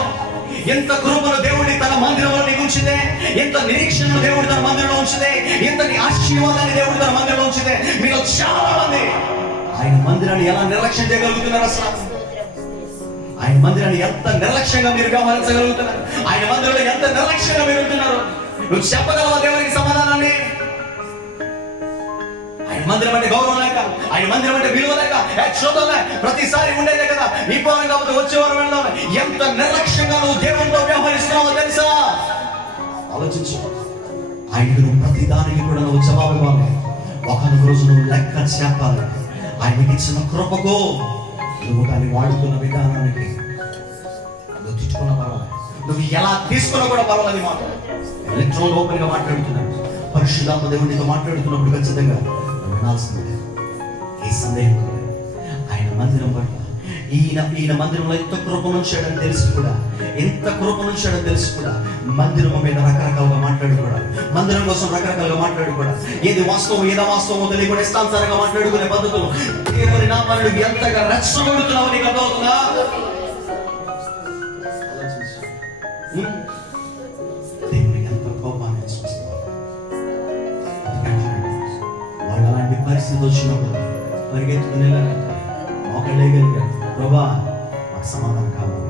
ఎంత కృపను దేవుడి తన మందిరంలో నీకు ఉంచితే, ఎంత నిరీక్షణను దేవుడు తన మందిరంలో ఉంచితే, ఎంతటి ఆశీర్వాదాన్ని దేవుడు తన మందిరంలో ఉంచితే, మీరు చాలా మంది ఆయన మందిరాన్ని ఎలా నిర్లక్ష్యం చేయగలుగుతున్నారు? అసలు ఆయన మందిరాన్ని ఎంత నిర్లక్ష్యంగా మీరు వ్యవహరించగలుగుతున్నారు? ఆయన మందిరంలో ఎంత నిర్లక్ష్యంగా మీరు ఉంటున్నారు? నువ్వు చెప్పగలవా దేవునికి సమాధానాన్ని? ఆయన మందిరం అంటే గౌరవం లేక, ఆయన మందిరం అంటే విలువ లేక, చూద్దాంలే ప్రతిసారి ఉండేదే కదా, ఈ పౌరం కాకపోతే వచ్చేవారు వెళ్దాం, ఎంత నిర్లక్ష్యంగా నువ్వు దేవునితో వ్యవహరిస్తున్నావో తెలుసా? ఆలోచించు. ఆయనకు నువ్వు ప్రతి దానికి కూడా నువ్వు జవాబు ఇవ్వాలి. ఒకనొక రోజు నువ్వు లెక్క చెప్పాలి. ఆయనకి ఇచ్చిన కృపకు నువ్వు దాన్ని వాడుతున్న విధానానికి నువ్వు తిట్టుకున్న పర్వాలేదు, నువ్వు ఎలా తీసుకున్నా కూడా పర్వాలేదు. మాట ఎలక్ట్రాన్ ఓపెన్ గా మాట్లాడుతున్నాడు. పరిశుద్ధాత్మ దేవుడు నీతో మాట్లాడుతున్నప్పుడు ఖచ్చితంగా వినాల్సిందే, ఏ సందేహం లేదు. ఆయన మందిరం పట్ల ఈయన మందిరంలో ఎంత కృపనుంచాడని తెలిసి కూడా, మందిరం మీద రకరకాలుగా మాట్లాడుకోవడం, మందిరం కోసం రకరకాలుగా మాట్లాడుకోవడం, ఏది వాస్తవం ఏదో వాస్తవమో తెలియకుండా ఇష్టానుసారంగా మాట్లాడుకునే పద్ధతులు, దేవుని నామాలను ఎంతగా రెచ్చగొడుతున్నావు నీకు అర్థమవుతుందా? దేవునికి ఎంత కోపాన్ని తీసుకొస్తావు. వాడు అలాంటి పరిస్థితి వచ్చినప్పుడు పరిగెత్తుకునే ఒకళ్ళేగలిగాడు, ప్రభా మాకు సమాధానం కావాలి.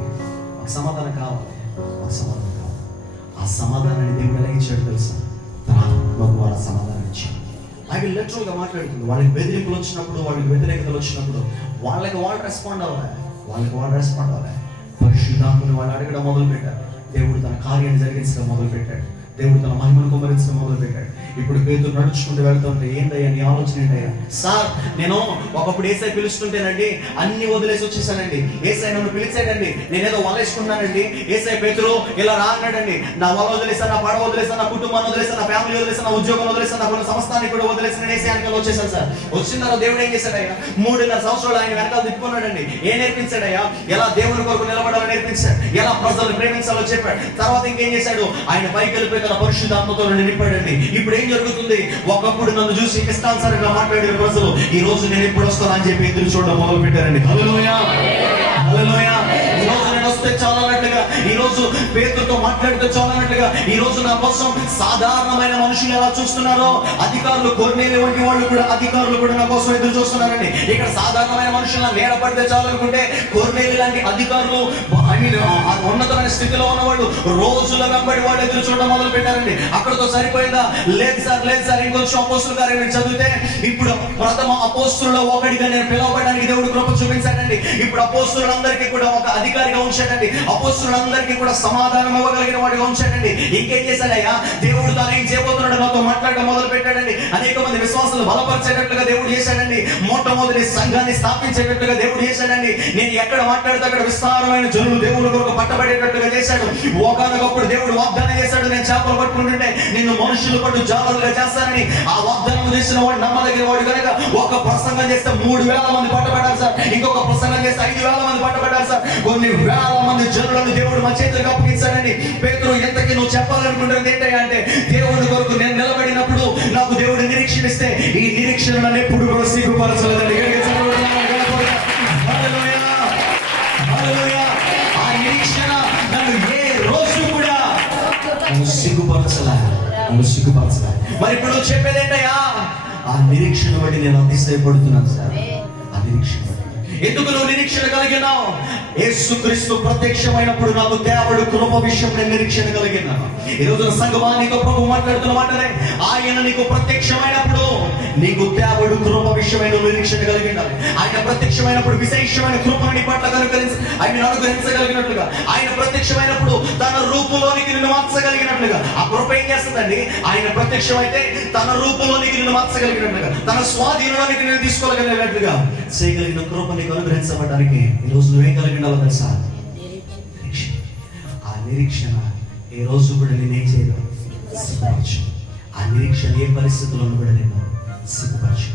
ఆ సమాధానాన్ని దేవుడు ఎలా ఇచ్చాడు తెలుసా? తన ఆత్మ ద్వారా సమాధానం ఇచ్చాడు. అవి లిటరల్గా మాట్లాడుతుంది. వాళ్ళకి బెదిరింపులు వచ్చినప్పుడు, వాళ్ళకి వ్యతిరేకతలు వచ్చినప్పుడు వాళ్ళు రెస్పాండ్ అవ్వాలి. పరిశుద్ధాత్మని వాళ్ళు అడగడం మొదలు పెట్టారు. దేవుడు తన కార్యాన్ని జరిగించడం మొదలు పెట్టాడు. దేవుడు తన మహిమను కుమరించడం మొదలు పెట్టాడు. ఇప్పుడు పేతురు నడుచుకుంటూ వెళ్తుంటే, ఏంటయ్యా నీ ఆలోచన ఏంటయ్యా? సార్, నేను ఒకప్పుడు ఏసై పిలుస్తుంటేనండి అన్ని వదిలేసి వచ్చేసానండి. ఏసై నన్ను పిలిచాడండి, నేనేదో వలేసుకున్నానండి. ఏసై పేతురు ఇలా రా అన్నాడండి. నా వల వదిలేసాను, నా పడవ వదిలేసాను, నా కుటుంబాన్ని వదిలేసాను, నా ఫ్యామిలీ వదిలేసాను, నా ఉద్యోగం వదిలేసాను, నా సమస్తాన్ని కూడా వదిలేసి నేను ఏసై వెనకాల వచ్చేసాను సార్. వచ్చిన తర్వాత దేవుడు ఏం చేశాడయ్యా? 3.5 సంవత్సరాలు ఆయన వెనకాల తిప్పుకున్నాడండి. ఏం నేర్పించాడయ్యా? ఎలా దేవుని కొరకు నిలబడాలో నేర్పించాడు, ఎలా ప్రజలు ప్రేమించాలో చెప్పాడు. తర్వాత ఇంకేం చేశాడు? ఆయన పైకి వెళ్ళిపోయి తన పరిశుద్ధాత్మతో నింపాడండి. ఇప్పుడు ఏం జరుగుతుంది? ఒకప్పుడు నన్ను చూసి ఇష్టానుసారంగా మాట్లాడే ప్రజలు ఈ రోజు నేను ఎప్పుడు వస్తాను అని చెప్పి ఎదురు చూడడం మొదలు పెట్టారండి. హల్లెలూయా, హల్లెలూయా. ఈ రోజు నేను వస్తే చాలన్నట్లుగా, ఈ రోజు పేతురుతో మాట్లాడితే చాలన్నట్లుగా, ఈ రోజు నా కోసం సాధారణమైన మనుషులు ఎలా చూస్తున్నారో, అధికారులు కొర్నేలి వంటి వాళ్ళు కూడా, అధికారులు కూడా నా కోసం ఎదురు చూస్తున్నారండి. ఇక్కడ సాధారణమైన మనుషులను నేడపడితే చాలనుకుంటే, కొర్నేలి లాంటి అధికారులు, ఉన్నతమైన స్థితిలో ఉన్నవాళ్ళు, రోజుల వెంబడి వాళ్ళు ఎదురు చూడడం మొదలు పెట్టారండి. అక్కడతో సరిపోయిందా? లేదు సార్, లేదు సార్, ఇంకొంచెం అపోస్తుల కార్యం చదివితే, ఇప్పుడు ప్రథమ అపోస్తులలో ఒకటిగా నేను పిలవబడడానికి దేవుడు కృప చూపించాడండి. ఇప్పుడు అపోస్తులందరికీ కూడా ఒక అధికారిగా ఉంచాడండి. అపోస్తులందరికీ కూడా సమాధానం ఇవ్వగలిగిన వాడిగా ఉంచాడండి. ఇంకేం చేశాడయ్యా? దేవుడు తాను ఏం చేయబోతున్నాడు నాతో మాట్లాడడం మొదలు పెట్టాడండి. అనేక మంది విశ్వాసాలు బలపరిచేటట్లుగా దేవుడు చేశాడండి. మొట్టమొదటి సంఘాన్ని స్థాపించేటట్లుగా దేవుడు చేశాడండి. నేను ఎక్కడ మాట్లాడితే అక్కడ విస్తారమైన జనులు దేవుడు కొరకు పట్టబడేటట్లుగా చేశాడు. ఒకనొకప్పుడు దేవుడు వాగ్దానం చేశాడు, నేను చేపలు పట్టుకుంటుంటే నిన్ను మనుషులు పట్టు జాగ్రత్తగా చేస్తానని. ఆ వాగ్దానం చేసిన వాడు నమ్మదగిన వాడు కనుక ఒక ప్రసంగం చేస్తే 3,000 మంది పట్టబడ్డారు సార్. ఇంకొక ప్రసంగం చేస్తే 5,000 మంది పట్టబడ్డారు సార్. కొన్ని వేల మంది జనులను దేవుడు మా చేతులకు అప్పగించాడని. పేతురు, ఎంతకి నువ్వు చెప్పాలనుకుంటున్నది ఏంటంటే అంటే, దేవుడి కొరకు నేను నిలబడినప్పుడు నాకు దేవుడు నిరీక్షణ ఇస్తే, ఈ నిరీక్షణ నన్ను ఎప్పుడు కూడా సిగ్గుపరచలేదండి. ఆ నిరీక్షణ నన్ను ఏ రోజు కూడా సిగ్గుపరచలే. మరి ఇప్పుడు చెప్పేది ఏంటయ్యా? ఆ నిరీక్షణ బట్టి నేను అతిశయపడుతున్నాను సార్. ఆ నిరీక్షణ ఎందుకు నువ్వు నిరీక్షణ కలిగినావు? యేసుక్రీస్తు ప్రత్యక్షమైనప్పుడు నాకు దేవుడు కృప విషయం నేను నిరీక్షణ కలిగినాను. ఈ రోజున సంఘమా నీతో ప్రభు మాట్లాడుతున్న మాటలే, ఆయన నీకు ప్రత్యక్షమైనప్పుడు నీకు దేవుడు కృప విషయమైన నిరీక్షణ కలిగినారు. ఆయన ప్రత్యక్షమైనప్పుడు విశేషమైన కృపను నీ పట్ల ఆయన అనుగ్రహించగలిగినట్లుగా, ఆయన ప్రత్యక్షమైనప్పుడు తన రూపులోనికి నిన్ను మార్చగలిగినట్లుగా. ఆ కృప ఏం చేస్తుందండి? ఆయన ప్రత్యక్షమైతే తన రూపులోనికి నిన్ను మార్చగలిగినట్లుగా, తన స్వాధీనంలోనికి నేను తీసుకోగలిగినట్లుగా చేయగలిగిన కృప నీకు అనుగ్రహించబడడానికి ఈ రోజు నువ్వేం కలిగి ఉండాలో తెలుసా? ఆ నిరీక్షణ ఏ రోజు కూడా నేనేం చేయను, సిగ్గుపరచు. ఆ నిరీక్షణ ఏ పరిస్థితుల్లో కూడా నేను సిగ్గుపరచు.